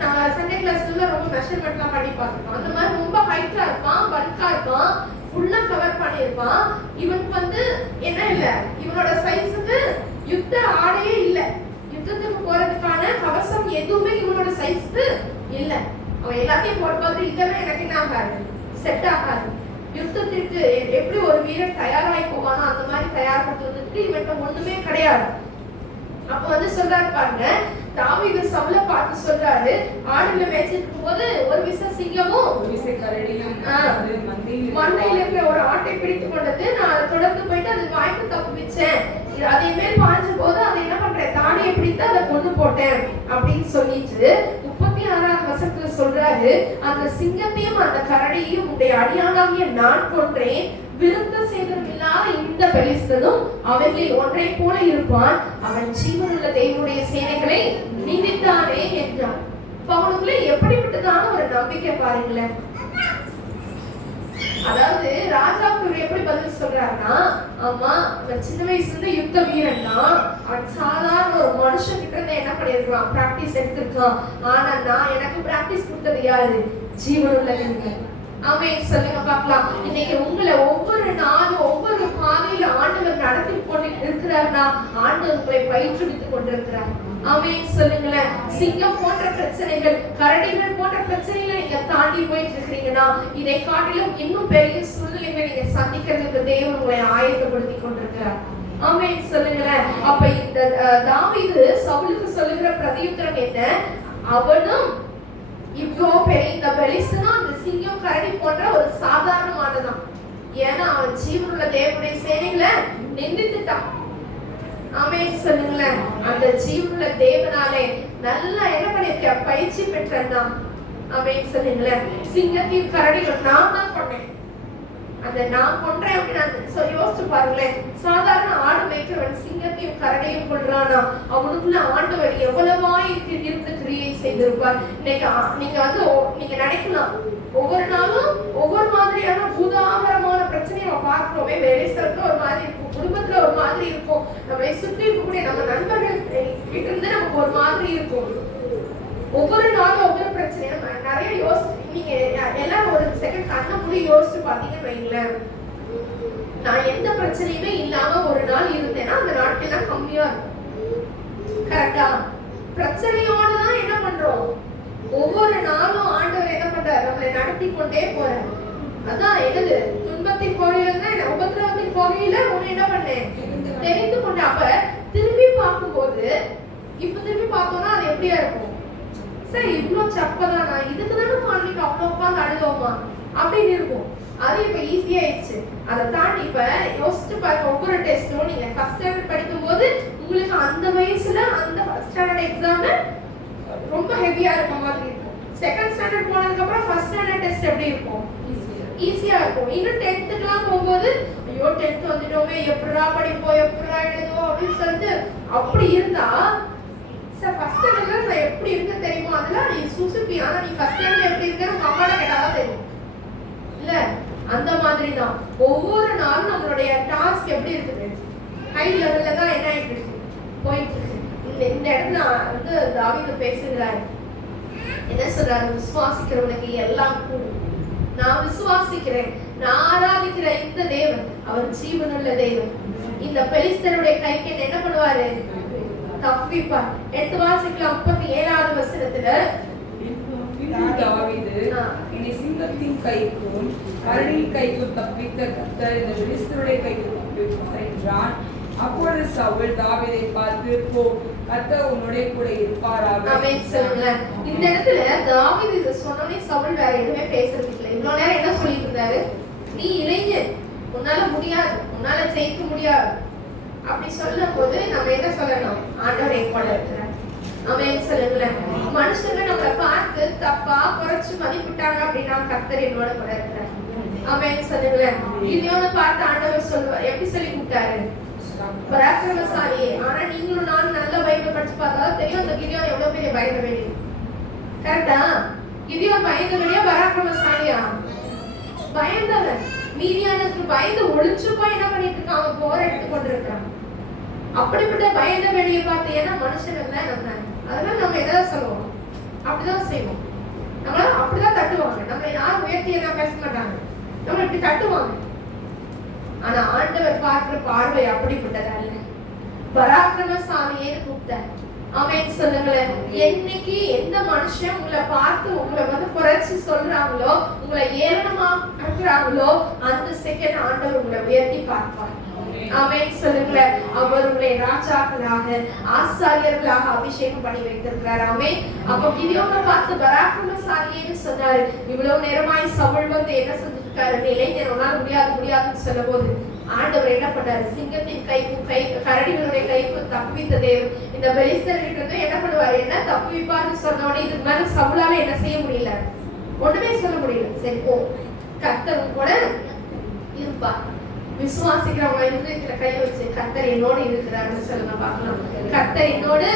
நான் சண்டே கிளாஸ்ல ரொம்ப மெஷர்மெண்ட்லாம் பண்ணி பார்த்துருக்கோம். அந்த மாதிரி ரொம்ப ஹைட்டா இருப்பான், பல்கா இருப்பான், ஃபுல்லா கவர் பண்ணியிருப்பான். இவனுக்கு என்ன இல்ல, இவனோட சைஸுக்கு யுத்த ஆடையே இல்ல. யுத்தத்துக்கு போறதுக்கான கவசம் எதுவுமே இவனோட சைஸ்க்கு இல்ல. அவன் எல்லாத்தையும் போடும்போது இதெல்லாம் எனக்கு என்ன ஆகாது, செட் ஆகாது. யுத்தத்திற்கு எப்படி ஒரு வீரன் தயாராகி போவானோ அந்த மாதிரி தயார்படுத்துவதற்கு இவன்கிட்ட ஒண்ணுமே கிடையாது. அப்ப சொல்றாரு பாருங்க, தாவீது சவுல பார்த்து சொல்றாரு, ஆடுல மேய்ச்சிட்டு போது ஒரு விச சிங்கமும் ஒரு விச கரடியும் மண்டையில இருக்கிற ஒரு ஆட்டை பிடித்து கொண்டது. நான் அதை தொடர்ந்து போயிட்டு அது வாய்ப்பு தப்பிச்சேன். அதே மேல் பாஞ்ச போது அதை என்ன பண்றேன், தாடியை பிடித்து அதை கொண்டு போட்டேன் அப்படின்னு சொல்லிட்டு 36ஆம் வசனத்துல சொல்றாரு, அந்த சிங்கத்தையும் அந்த கரடியையும் உடைய அடியானாகிய நான் கொன்றேன். விருத்த சேதம் இல்லாத இந்த பெலிஸ்தனும் அவர்களில் ஒன்றை போல இருப்பான். அவன் ஜீவனுள்ள தேவனுடைய சேனைகளை நிந்தித்தானே என்றான். அவனுக்குள்ள எப்படிப்பட்டதான ஒரு நம்பிக்கை பாருங்களேன். அதாவது ராஜாவுக்கு எப்படி பதில் சொல்றாருன்னா, ஆமா அவன் சின்ன வயசுல இருந்து யுத்த வீரன் தான், அவன் சாதாரண ஒரு மனுஷன் கிட்ட இருந்து என்ன பண்ணிருக்கான், பிராக்டிஸ் எடுத்திருக்கான். ஆனா நான் எனக்கு பிராக்டிஸ் கொடுத்தது யாரு? ஜீவனுள்ள தேவன். ஆமென் சொல்லுங்க பார்க்கலாம். இன்னைக்கு உங்களை ஒவ்வொரு நாளும் ஒவ்வொரு பாதையில ஆண்டவர் நடத்தி கொண்டு இருக்கிறார்னா ஆண்டவர் உங்களை பயிற்றுவித்துக் கொண்டிருக்கிறார். ஆமென் சொல்லுங்களேன். சிங்கம் போன்ற பிரச்சனைகள், கரடிகள் போன்ற பிரச்சனைகளை நீங்க தாண்டி போயிட்டு இருக்கிறீங்கன்னா இதை காட்டிலும் இன்னும் பெரிய சூழ்நிலைகளை நீங்க சந்திக்கிறதுக்கு தேவன் உங்களை ஆயத்தப்படுத்தி கொண்டிருக்கிறார். ஆமென் சொல்லுங்களேன். அப்ப இந்த தாவீது சவுலுக்கு சொல்லுகிற பிரதியுத்தரம் என்ன? அவனும் இப்போ இந்த பெலிஸ்தனும் அந்த சிங்கம் கரடி போன்ற ஒரு சாதாரணமானதான். ஏன்னா அவன் ஜீவனுள்ள தேவனுடைய சேனைகளை நிந்தித்துட்டான். ஆமென் சொல்லுங்களேன். அந்த ஜீவனுள்ள தேவனாலே நல்லா என்ன பண்ணிருக்க, பயிற்சி பெற்றான். ஆமென் சொல்லுங்களேன். சிங்கத்தையும் கரடியும் நான் தான் கொண்டேன். அந்த நான் கொன்றேன் அப்படின்னு யோசிச்சு பாருங்களேன். சாதாரண ஆடு மேய்க்கிறவன் சிங்கத்தையும் கரடியும் கொள்றானா அவனுக்குள்ள ஆண்டவர் எவ்வளவாய் இருந்து கிரியை செய்திருப்பார். இன்னைக்கு நீங்க நினைக்கலாம், ஒவ்வொரு நாளும் ஒவ்வொரு மாதிரியான பூதாகரமான பிரச்சனையை நம்ம பார்க்கிறோமே. வேலை ஸ்தலத்துல ஒரு மாதிரி இருக்கும், குடும்பத்துல ஒரு மாதிரி இருக்கும், நம்மளை சுற்றி இருக்கக்கூடிய நம்ம நண்பர்கள் கிட்ட இருந்து நமக்கு ஒரு மாதிரி இருக்கும். ஒவ்வொரு நாளும் ஒவ்வொரு பிரச்சனையும் நிறைய நீங்க எல்லாரும் ஒரு செகண்ட் கண்ணை மூடி யோசிச்சு பாத்தீங்கன்னு வைங்களேன். நான் எந்த பிரச்சனையுமே இல்லாம ஒரு நாள் இருந்தேன்னா அந்த நாட்கள்லாம் கம்மியா இருக்கும். கரெக்டா? பிரச்சனையோட தான் என்ன பண்றோம், ஒவ்வொரு நாளும் ஆண்டவர் என்ன பண்றாரு, நம்மளை நடத்தி கொண்டே போறாரு. அதான் என்னது, துன்பத்தின் கோயில உபத்திரவத்தின் கோயில ஒண்ணு என்ன பண்ணேன், தெரிந்து கொண்டேன். அப்ப திரும்பி பார்க்கும்போது இப்ப திரும்பி பார்த்தோம்னா அது எப்படியா இருக்கும், சரி இவ்வளவு சப்பதானா, இதுக்கு தானே அன்னைக்கு அவ்வளோ உட்காந்து அழுதோமா அப்படின்னு இருக்கும். அது இப்ப ஈஸியா ஆயிடுச்சு. அதை தாண்டி இப்ப யோசிச்சு பாருங்க, ஒவ்வொரு டெஸ்டும் நீங்க ஃபர்ஸ்ட் ஸ்டாண்டர்ட் படிக்கும் போது உங்களுக்கு அந்த வயசுல அந்த ஃபர்ஸ்ட் ஸ்டாண்டர்ட் எக்ஸாம் ரொம்ப ஹெவியா இருக்க மாதிரி இருக்கும். செகண்ட் ஸ்டாண்டர்ட் போனதுக்கு அப்புறம் ஃபர்ஸ்ட் ஸ்டாண்டர்ட் டெஸ்ட் எப்படி இருக்கும், ஈஸியா இருக்கும். இன்னும் 10th போகும்போது ஐயோ 10th வந்துட்டோமே, எப்படா படிப்போம், எப்படா எழுதுவோம் அப்படின்னு சொல்லிட்டு அப்படி இருந்தா சார் ஃபர்ஸ்ட் ஸ்டாண்டர்ட்ல நான் எப்படி இருக்க தெரியுமா, அதெல்லாம் நீ சுசுப்பி. ஆனா நீ ஃபர்ஸ்ட் ஸ்டாண்டர்ட்ல எப்படி இருக்கன்னு அம்மாட்ட கேட்டாதான் தெரியும் இல்ல. அந்த மாதிரி தான் ஒவ்வொரு நாளும் நம்மளுடைய டாஸ்க் எப்படி இருக்குது, ஹை லெவல்ல தான் என்ன ஆயிட்டு இருக்கு, போயிட்டு இருக்கு. இந்த இடத்துல தாவீது பேசுகிறாரு, என்ன சொல்றாரு, விசுவாசிக்கிறவனுக்கு எல்லாம் கூடும். நான் விசுவாசிக்கிறேன், நான் ஆராதிக்கிற இந்த தேவன் அவர் ஜீவனுள்ள தேவன். இந்த பெலிஸ்தருடைய கைக்கு என்ன பண்ணுவாரு, தப்பிப்பார். எடுத்து வாசிக்கலாம் 37வது வசனத்துல, தாவீது இனி சிங்கத்தின் கைக்கும் கரடியின் கைக்கும் தப்பித்த கர்த்தர் இந்த பெலிஸ்தருடைய கைக்கும் தப்பிப்பார் என்றான். அப்பொழுது சவுல் தாவீதை பார்த்து, போ, கர்த்தர் உன்னோட கூட இருப்பாராக. ஆமென் சொல்லுங்க. இந்த இடத்துல தாவீது இத சொன்னனே சவுல் வேற எதுவுமே பேசுறது இல்ல. இவ்வளவு நேரம் என்ன சொல்லிட்டு இருந்தாரு, நீ இளைஞன், உன்னால முடியாது, உன்னால ஜெயிக்க முடியாது அப்படி சொல்லும் போது நம்ம என்ன சொல்லணும், ஆண்டவர் என் கூட இருக்கிறார். ஆமென் சொல்லுங்க. மனுஷங்க நம்மளை பார்த்து தப்பா குறைச்சு மதிப்பிட்டாங்க அப்படின்னா கர்த்தர் என்னோட கூட இருக்கிறார். ஆமென் சொல்லுங்க. கிதியோனை பார்த்து ஆண்டவர் சொல்லுவார், எப்படி சொல்லி கூப்பிட்டாரு, பராக்கிரமசாலியே. ஆனா நீங்களும் நானும் நல்ல பைபிள் படிச்சு பார்த்தா தெரியும் அந்த கிதியோன் எவ்வளவு பெரிய பயந்தவெளி. கரெக்டா? கிதியோன் பயந்தவெளியா பராக்கிரமசாலியா? பயந்தவன். மீதியானுக்கு பயந்து ஒளிச்சு போய் என்ன பண்ணிட்டு இருக்கான்? அவன் போர் எடுத்து கொண்டிருக்கான். அப்படிப்பட்ட பயந்த வெளியை பார்த்து ஏன்னா மனுஷன் இல்லை நம்ம. அதனால நம்ம எதாவது சொல்லுவோம், அப்படிதான் செய்வோம். நம்மள அப்படிதான் தட்டுவாங்க. நம்ம யாரும் உயர்த்தி எல்லாம் பேச மாட்டாங்க, நம்ம இப்படி தட்டுவாங்க. ஆனா ஆண்டவர் பார்க்கிற பார்வை அப்படிப்பட்டது அல்ல. பராக்கிரமசாலியே கூப்பிட்டார். அவன் சொல்லுங்களேன், என்னைக்கு எந்த மனுஷன் உங்களை பார்த்து உங்களை குறைச்சி சொல்றாங்களோ, உங்களை ஏளனமா அனுப்புறாங்களோ, அந்த செகண்ட் ஆண்டவர் உங்களை உயர்த்தி பார்ப்பார். ஆமென் சொல்லுங்களேன். அவர் உங்களை ராஜாக்களாக ஆசாரியர்களாக அபிஷேகம் பண்ணி வைத்திருக்கிறார். ஆமென். அப்ப கிதியோனை பார்த்து பராக்கிரமசாலின்னு சொன்னாரு. இவ்வளவு நேரமாய் சவுல் வந்து என்ன செஞ்சிருக்காரு? இளைஞர் உன்னால முடியாதுன்னு சொல்லும் போது ஆண்டவர் என்ன பண்ணாரு? சிங்கத்தின் கைக்கும் கரடிகளுடைய கைக்கும் தப்புவித்த தேவன் இந்த பெலிஸ்தர்கிட்ட என்ன பண்ணுவாரு? என்ன தப்புவிப்பார்னு சொன்னோடனே இதுக்கு மேல சவுலால என்ன செய்ய முடியல, ஒண்ணுமே சொல்ல முடியல. சரி போ, கர்த்தர் கூட இருப்பார். விசுவாசிக்கிறவங்க இருதயத்துல கை வச்சு கர்த்தர் என்னோடு இருக்கிறாருன்னு சொல்லுங்க பார்க்கலாம். கர்த்தர் என்னோடு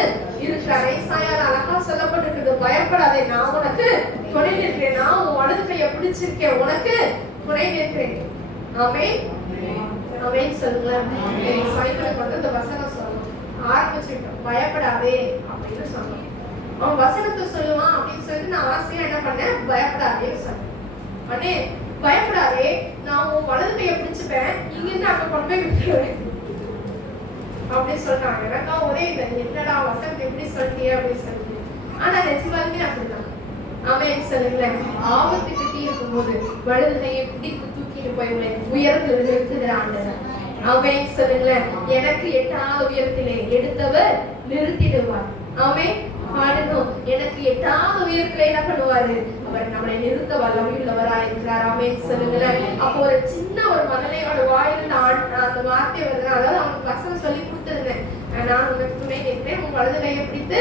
இருக்கிறார். ஏசாயால அழகா சொல்லப்பட்டிருக்கு, பயப்படாதே, நான் உனக்கு துணை நிற்கிறேன், நான் உன் வலது கையை பிடிச்சிருக்கேன், உனக்கு துணை நிற்கிறேன். ஆமென் ஆமென் சொல்லுங்களேன். சைக்கிளை கொண்டு இந்த வசனம் சொல்லணும் ஆரம்பிச்சுட்டோம். பயப்படாதே அப்படின்னு சொன்னோம். அவன் வசனத்தை சொல்லுவான் அப்படின்னு சொல்லிட்டு நான் ஆசையா என்ன பண்ணேன்? பயப்படாதேன்னு சொன்னேன். அண்ணே பயப்படாதே, நான் உன் வலது கையை பிடிச்சுப்பேன், இங்கிருந்து அங்க கொண்டு போய் விட்டுருவேன் அப்படின்னு சொன்னாங்க. எனக்கா ஒரே இது, என்னடா வசனத்தை எப்படி சொல்லிட்டிய அப்படின்னு சொல்லி. ஆனா நிஜமாலுமே அப்படிதான். ஆமென் சொல்லுங்களேன். ஆபத்து கிட்டி இருக்கும்போது வலது கையை பிடித்து தூக்கிட்டு போய் உயரத்துல நிறுத்துகிற ஆண்டவர். ஆமென் சொல்லுங்களேன். எனக்கு எட்டாத உயரத்திலே எடுத்தவர் நிறுத்திடுவார். ஆமென் பாடணும். எனக்கு எட்டாத உயரத்துல என்ன பண்ணுவாரு? அவர் நம்மளை நிறுத்த வல்லமையுள்ளவராய் இருக்கிறார். ஆமென் சொல்லுங்களேன். அப்போ ஒரு சின்ன ஒரு மதலையோட வாயில் அந்த வார்த்தை வருது. அதாவது அவனுக்கு வசனம் சொல்லி கொடுத்துருந்தேன், நான் உனக்கு துணை நிற்பேன், உங்க வலது கையை பிடித்து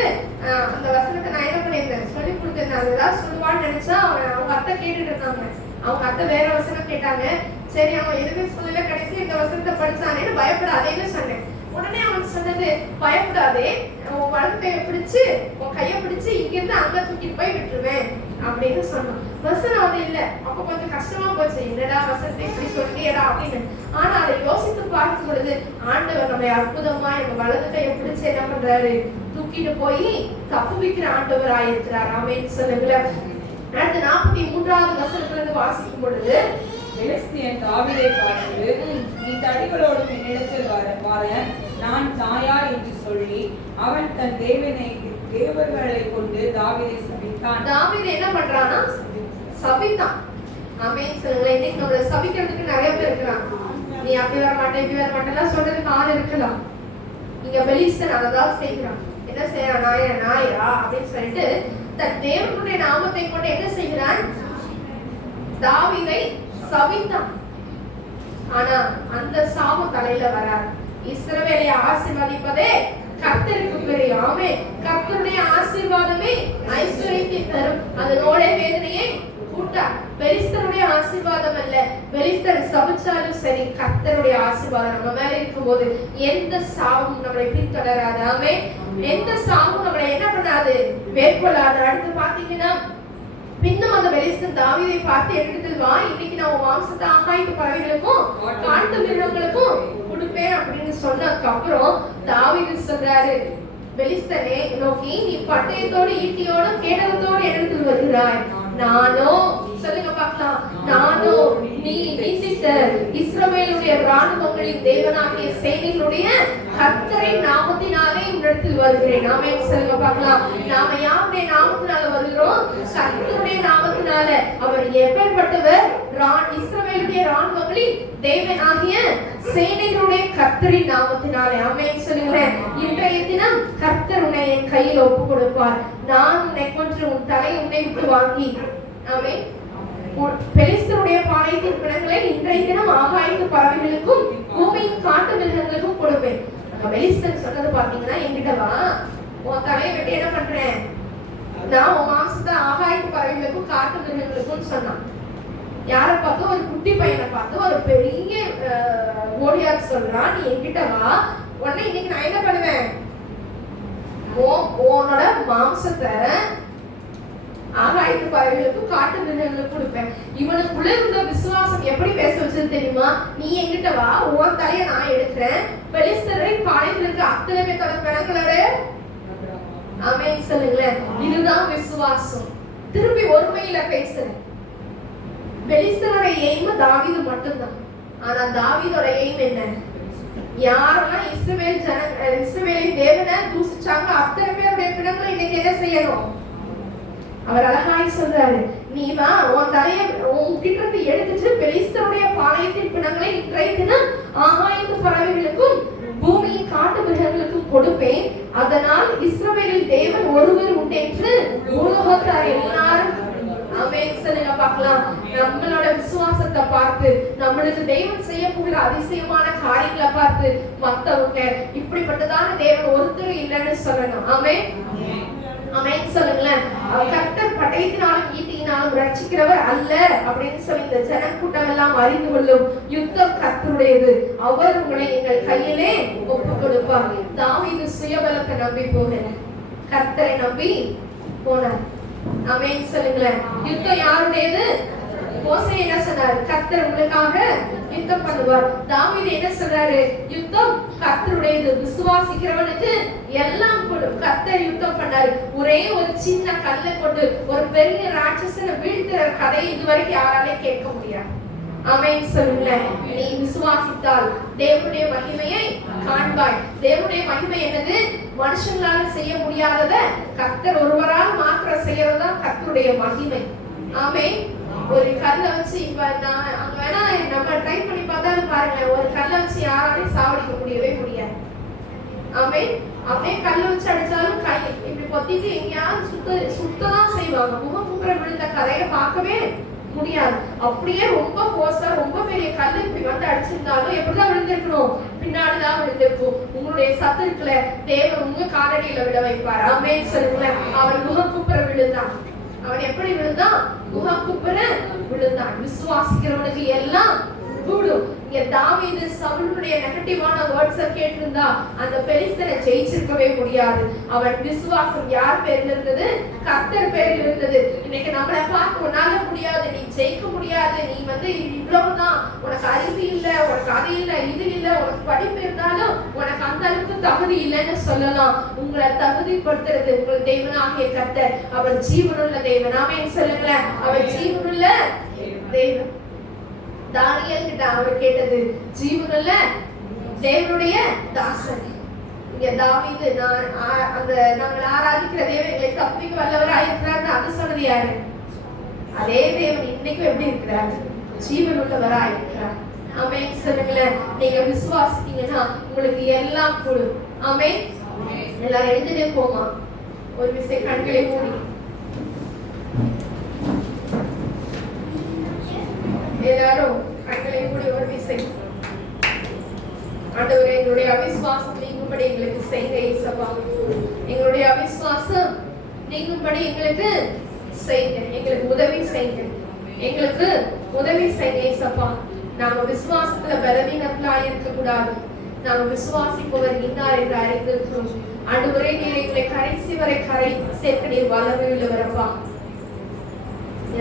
அந்த வசனத்தை நான் என்ன பண்ணியிருந்தேன்? சொல்லி கொடுத்துருந்தேன். அதெல்லாம் சொல்லுவான்னு நினைச்சா அவங்க அத்தை கேட்டுட்டு இருந்தாங்க. அவங்க அத்தை வேற வசனம் கேட்டாங்க. சரி அவன் எதுவுமே சொல்லல, கடைசி இந்த வசனத்தை படிச்சானேன்னு பயப்படாதேன்னு சொன்னேன். உடனே அவன் சொன்னது, பயப்படாதே, உன் வலது கையை பிடிச்சு உன் கையை பிடிச்சு இங்கிருந்து அங்க தூக்கிட்டு போய் விட்டுருவேன் அப்படின்னு சொன்னான். வசனம் அது இல்ல. அப்ப கொஞ்சம் கஷ்டமா போச்சு, என்னடா வசனத்தை இப்படி சொல்லியடா அப்படின்னு. ஆனா அதை யோசித்து பார்க்கும் பொழுது ஆண்டவர் நம்மை அற்புதமா நம்ம வலது கையை பிடிச்சு என்ன பண்றாரு? தூக்கிட்டு போய் தப்புவிக்கிற ஆண்டவராயிருக்கிறார். ஆமென் சொல்லுங்களேன். அடுத்து 43வது வசனத்துல இருந்து வாசிக்கும் பொழுது, பெலிஸ்தியன் தாவீதை பார்த்து, நீ தடிகளோடு என்னிடத்தில் வர நான் தாயார் என்று சொல்லி அவன் தன் தேவர்களை கொண்டு தாவீதை சபித்தான். தாவீது என்ன பண்றானா? சபித்தான். ஆமென் சொல்லுங்களேன். இன்னைக்கு நம்மள சபிக்கிறதுக்கு நிறைய பேர் இருக்கிறாங்க. நீ அப்படி வர மாட்டே இப்படி வர மாட்டேலாம் சொல்றதுக்கு ஆள் இருக்கலாம். இங்க பெலிஸ்தன் அதான் செய்கிறான். என்ன செய்யறான்? நாயா அப்படின்னு சொல்லிட்டு தன் தேவனுடைய நாமத்தை கொண்டு என்ன செய்கிறான்? தாவீதை சபித்தான். ஆனா அந்த சாபம் தலையில வராது. இஸ்ரவேலை ஆசீர்வதிப்பதே கர்த்தருக்கு பிரியம். ஆமென். கர்த்தருடைய ஆசீர்வாதமே ஐஸ்வரியத்தை தரும், அதனோட வேதனையை கூட்டார். பெலிஸ்தருடைய ஆசீர்வாதம் அல்ல, பெலிஸ்தர் சபிச்சாலும் சரி, கர்த்தருடைய ஆசீர்வாதம் நம்ம மேல இருக்கும்போது எந்த சாபமும் நம்மளை பின்தொடராது. ஆமென். எந்த சாபமும் நம்மளை என்ன பண்ணாது? மேற்கொள்ளாது. அடுத்து பாத்தீங்கன்னா பின்னும் அந்த பெலிஸ்தன் தாவீதை பார்த்து எடுத்துட்டு வா, இன்னைக்கு நான் உன் மாம்சத்தை ஆகாய்க்கு பறவைகளுக்கும் காட்டு மிருகங்களுக்கும் கொடுப்பேன் அப்படின்னு சொன்னதுக்கு அப்புறம் தாவீது சொல்றாரு, பெலிஸ்தனை நோக்கி, நீ பட்டயத்தோடு ஈட்டியோடு கேடகத்தோடு எடுத்து வருகிறாய், நானோ சொல்லுங்க பார்க்கலாம், நானோ நீ நேசித்த இஸ்ரவேலுடைய ராணுவங்களின் தேவனாகிய சேனைகளுடைய கர்த்தரின் நாமத்தினாலே உன்னிடத்தில் வருகிறேன். ஆமென் சொல்லுங்க பார்க்கலாம். நாம யாருடைய நாமத்தினால வருகிறோம்? கர்த்தருடைய நாமத்தினால. அவர் எப்பேற்பட்டவர்? இஸ்ரவேலுடைய ராணுவங்களின் தேவனாகிய சேனைகளுடைய கர்த்தரின் நாமத்தினாலே. ஆமென் சொல்லுங்களேன். இன்றைய தினம் கர்த்தர் உன்னை என் கையில் ஒப்பு கொடுப்பார். நான் உன்னை கொன்று உன் தலை உன்னை விட்டு வாங்கி, ஆமென், பெலிஸ்தருடைய பாளையத்தின் பிணங்களை இன்றைய தினம் ஆகாயத்து பறவைகளுக்கும் பூமியின் காட்டு மிருகங்களுக்கும் கொடுப்பேன். பெலிஸ்தர் சொன்னது பாத்தீங்கன்னா, என்கிட்ட வா, உன் தலையை வெட்டி என்ன பண்றேன்? நான் உன் மாம்சத்தை ஆகாயத்து பறவைகளுக்கும் காட்டு மிருகங்களுக்கும் சொன்னான். யாரை பார்த்து? ஒரு குட்டி பையனை பார்த்து ஒரு பெரிய ஓடியார் சொல்றான், நீ என்கிட்ட வா, உடனே இன்னைக்கு நான் என்ன பண்ணுவேன், உன்னோட மாம்சத்தை ஆகாயத்து பறவைகளுக்கும் காட்டு மிருகங்களுக்கும் கொடுப்பேன். இவனுக்குள்ள இருந்த விசுவாசம் எப்படி பேச வச்சது தெரியுமா? நீ எங்கிட்ட வா, உன் தலைய நான் எடுக்கிறேன், பெலிஸ்தரை பாளையத்தில் இருக்க அத்தனை பேரோட பிணங்களோட ஆமென் சொல்லுங்களேன். இதுதான் விசுவாசம். திருப்பி ஒருமையில பேசுறேன். பெலிஸ்தரோட எய்ம் தாவீது மட்டும்தான். ஆனா தாவீதோட எய்ம் என்ன? யாரெல்லாம் இஸ்ரவேலின் தேவனை தூசிச்சாங்க அத்தனை பேருடைய பிணங்களை இன்னைக்கு என்ன செய்யணும்? அவர் அழகாய் சொல்றாரு, நீ வா, உன் தலைய உன் கிட்ட எடுத்துட்டு பெலிஸ்தருடைய பாளையத்தின் பிணங்களை இன்றைய தினம் ஆகாயத்து பறவைகளுக்கும் பூமியின் காட்டு மிருகங்களுக்கும் கொடுப்பேன். அதனால் இஸ்ரவேலில் தேவன் ஒருவர் உண்டென்று பூலோகத்தார் எல்லாரும் ஆமென் சொல்லுங்க பார்க்கலாம். நம்மளோட விசுவாசத்தை பார்த்து, நம்மளுக்கு தேவன் செய்ய போகிற அதிசயமான காரியங்களை பார்த்து மத்தவங்க இப்படிப்பட்டதான தேவன் ஒருத்தர் இல்லைன்னு சொல்லணும். ஆமென் ஆமென் சொல்லுங்களேன். கர்த்தர் பட்டயத்தினாலும் ஈட்டியினாலும் ரட்சிக்கிறவர் அல்ல அப்படின்னு சொல்லி இந்த ஜனக்கூட்டம் எல்லாம் அறிந்து கொள்ளும். யுத்தம் கர்த்தருடையது, அவர் உங்களை எங்கள் கையிலே ஒப்பு கொடுப்பார். தாவீது சுயபலத்தை நம்பி போகல, கர்த்தரை நம்பி போனார். ஆமென் சொல்லுங்களேன். யுத்தம் யாருடையது? மோசே என்ன சொன்னாரு? கர்த்தர் உங்களுக்காக யுத்தம் பண்ணுவார். தாவீது என்ன சொல்றாரு? யுத்தம் கர்த்தருடையது, விசுவாசிக்கிறவனுக்கு எல்லாம் கொடும். கர்த்தர் யுத்தம் பண்ணாரு. ஒரே ஒரு சின்ன கல்லை கொண்டு ஒரு பெரிய ராட்சசனை வீழ்த்துற கதையை இதுவரைக்கும் யாராலையும் கேட்க முடியாது. ஆமென் சொல்லுங்களேன். நீ விசுவாசித்தால் தேவனுடைய மகிமையை காண்பாய். தேவனுடைய மகிமை என்னது? மனுஷங்களால செய்ய முடியாதத கர்த்தர் ஒருவரால் மாத்திரம் செய்யறதுதான் கர்த்தருடைய மகிமை. ஆமென். ஒரு கல்லை வச்சு இப்ப நான் அங்க வேணா நம்ம ட்ரை பண்ணி பார்த்தாலும் பாருங்க, ஒரு கல்லை வச்சு யாராலையும் சாவடிக்க முடியவே முடியாது. ஆமென். அப்படியே கல்லை வச்சு அடிச்சாலும் கை இப்படி பொத்திட்டு எங்கேயாவது சுத்ததான் செய்வாங்க. முகமுறை விழுந்த கதையை பார்க்கவே முடியாது. அப்படியே ரொம்ப போர்ஸா ரொம்ப பெரிய கல்லு இப்படி வந்து அடிச்சிருந்தாலும் எப்படிதான் விழுந்திருக்கணும்? பின்னாடிதான் விழுந்திருக்கும். உங்களுடைய சத்துருக்குல தேவன் உங்க காலடியில விட வைப்பார். ஆமென் சொல்லுங்களேன். அவன் முகக்குப்புற விழுந்தான். அவன் எப்படி விழுந்தான்? முகக்குப்புற விழுந்தான். விசுவாசிக்கிறவனுக்கு எல்லாம் கூடும். இங்க தாவீது சவுலுடைய நெகட்டிவான வேர்ட்ஸை கேட்டிருந்தா அந்த பெலிஸ்தனை ஜெயிச்சிருக்கவே முடியாது. அவன் விசுவாசம் யார் பேர்ல இருந்தது? கர்த்தர் பேர்ல இருந்தது. இன்னைக்கு நம்மளை பார்த்து உன்னால முடியாது, நீ ஜெயிக்க முடியாது, நீ இவ்வளவுதான், உனக்கு அறிவு இல்லை, உனக்கு அது இல்லை, இது இல்லை, உனக்கு படிப்பு இருந்தாலும் உனக்கு அந்த அளவுக்கு தகுதி இல்லைன்னு சொல்லலாம். உங்களை தகுதிப்படுத்துறது உங்கள் தேவனாகிய கர்த்தர். அவர் ஜீவனுள்ள தேவன். ஆமென் சொல்லுங்களேன். அவர் ஜீவனுள்ள தேவன். தானியேல் கிட்ட அவர் கேட்டது, ஜீவனுள்ள தேவனுடைய தாசன். இங்க தாவீது நாங்கள் ஆராதிக்கிற தேவன் எங்களை தப்பிக்க வல்லவராய் இருக்கிறார். அது சொன்னது யாரு? அதே தேவன் இன்னைக்கும் எப்படி இருக்கிறார்? ஜீவன் உள்ளவராய் இருக்கிறார். ஆமென் சொல்லுங்களேன். நீங்க விசுவாசித்தீங்கன்னா உங்களுக்கு எல்லாம் கூடும். ஆமென். எல்லாரும் எழுந்துட்டே போமா. ஒரு விஷயம் கண்களை மூடி எல்லாரும் கண்களை மூடி ஒரு விஷயம். ஆண்டவரே, எங்களுடைய அவிசுவாசம் நீங்கும்படி எங்களுக்கு செய்க இயேசுவா. எங்களுடைய அவிசுவாசம் நீங்கும்படி எங்களுக்கு செய்க, எங்களுக்கு உதவி செய்க, எங்களுக்கு உதவி செய்க இயேசுவா. நாம விசுவாசத்துல பலவீனர்களாய் இருக்க கூடாது. நாம விசுவாசிப்பவர் இன்னார் என்று அறிந்திருக்கிறோம். ஆண்டவரே, நீர் எங்களை கடைசி வரை கரை சேர்க்க நீர் வல்லமை உள்ளவரப்பா.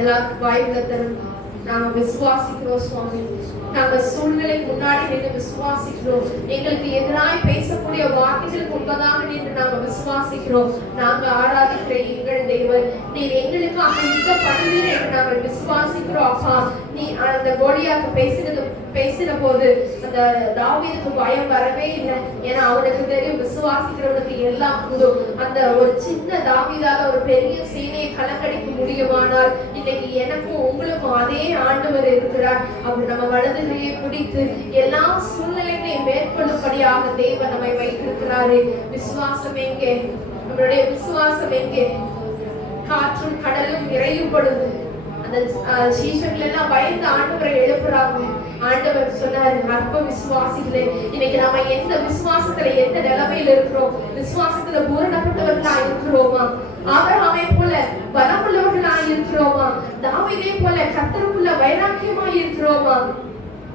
எல்லாருக்கும் வாய்ப்புல தரும். நாம விசுவாசிக்கிறோம் சுவாமி. நாங்க சூழ்நிலை முன்னாடி நின்று விசுவாசிக்கிறோம். எங்களுக்கு எதிராய் பேசக்கூடிய வார்த்தைகளுக்கு முன்பதாக நின்று நாங்க விசுவாசிக்கிறோம். நாங்க ஆராதிக்கிற எங்கள் தேவன், நீர் எங்களுக்காக யுத்தம் பண்ணுவீர் என்று நாங்கள் விசுவாசிக்கிறோம் அப்பா. நீ அந்த கோலியாத்து பேசின போது அந்த தாவீதுக்கு பயம் வரவே இல்லை. ஏன்னா அவனுக்கு தெரியும் விசுவாசிக்கிறவனுக்கு எல்லாம் கூடும். அந்த ஒரு சின்ன தாவீதால ஒரு பெரிய சேனையை கலங்கடிக்க முடியுமானால் இன்னைக்கு எனக்கும் உங்களுக்கும் அதே ஆண்டவர் இருக்கிறார். அவர் நம்ம வலதுகையை பிடித்து எல்லா சூழ்நிலைகளையும் மேற்கொள்ளும்படியாக தேவன் நம்மை வைத்திருக்கிறாரு. விசுவாசம் எங்கே? நம்மளுடைய விசுவாசம் எங்கே? காற்றும் கடலும் இறையும்படுது. அந்த சீஷர்கள் எல்லாம் பயந்து ஆண்டவரை எழுப்புறாங்க. ஆண்டவர் சொன்னாரு, அற்ப விசுவாசிகளே, இன்னைக்கு நம்ம எந்த விசுவாசத்துல எந்த நிலைமையில இருக்கிறோம்? விசுவாசத்துல பூரணப்பட்டவர்களா இருக்கிறோமா? ஆபிரகாமை போல பலமுள்ளவர்களா இருக்கிறோமா? தாவீதை போல கர்த்தருக்குள்ள வைராக்கியமா இருக்கிறோமா?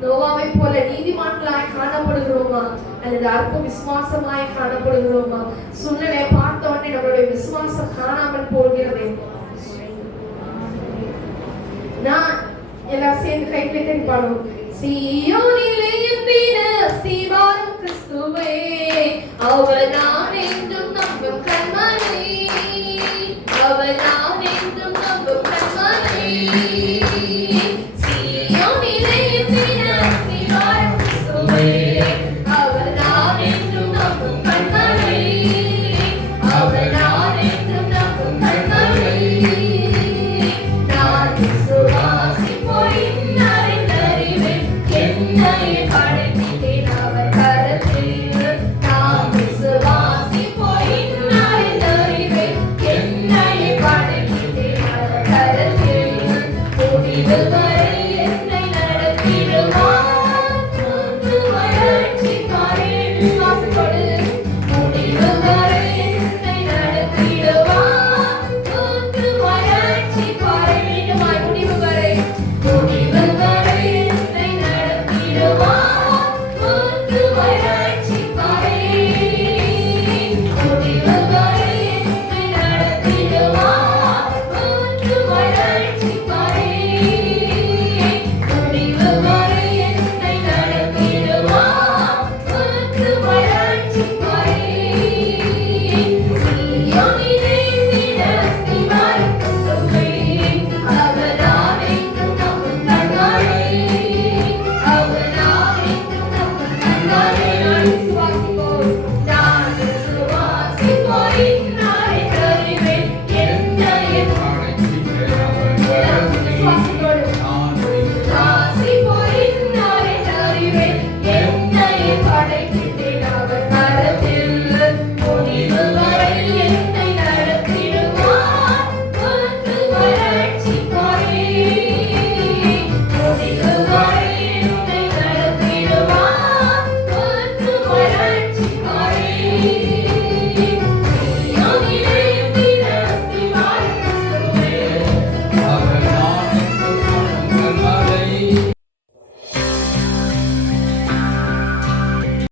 நோவாவை போல நீதிமான்களாய் காணப்படுகிறோமா அல்லது அற்ப விசுவாசமாய் காணப்படுகிறோமா? சூழ்நிலை பார்த்த உடனே நம்மளுடைய விசுவாசம் காணாமல் போகிறது. நான் எல்லாம் சேர்ந்து கைகளை தட்டி பாடுவோம். சீயோனிலே எந்தின ஸ்தீவானும் கிறிஸ்துவே, அவர் நான் என்றும் நம்பும்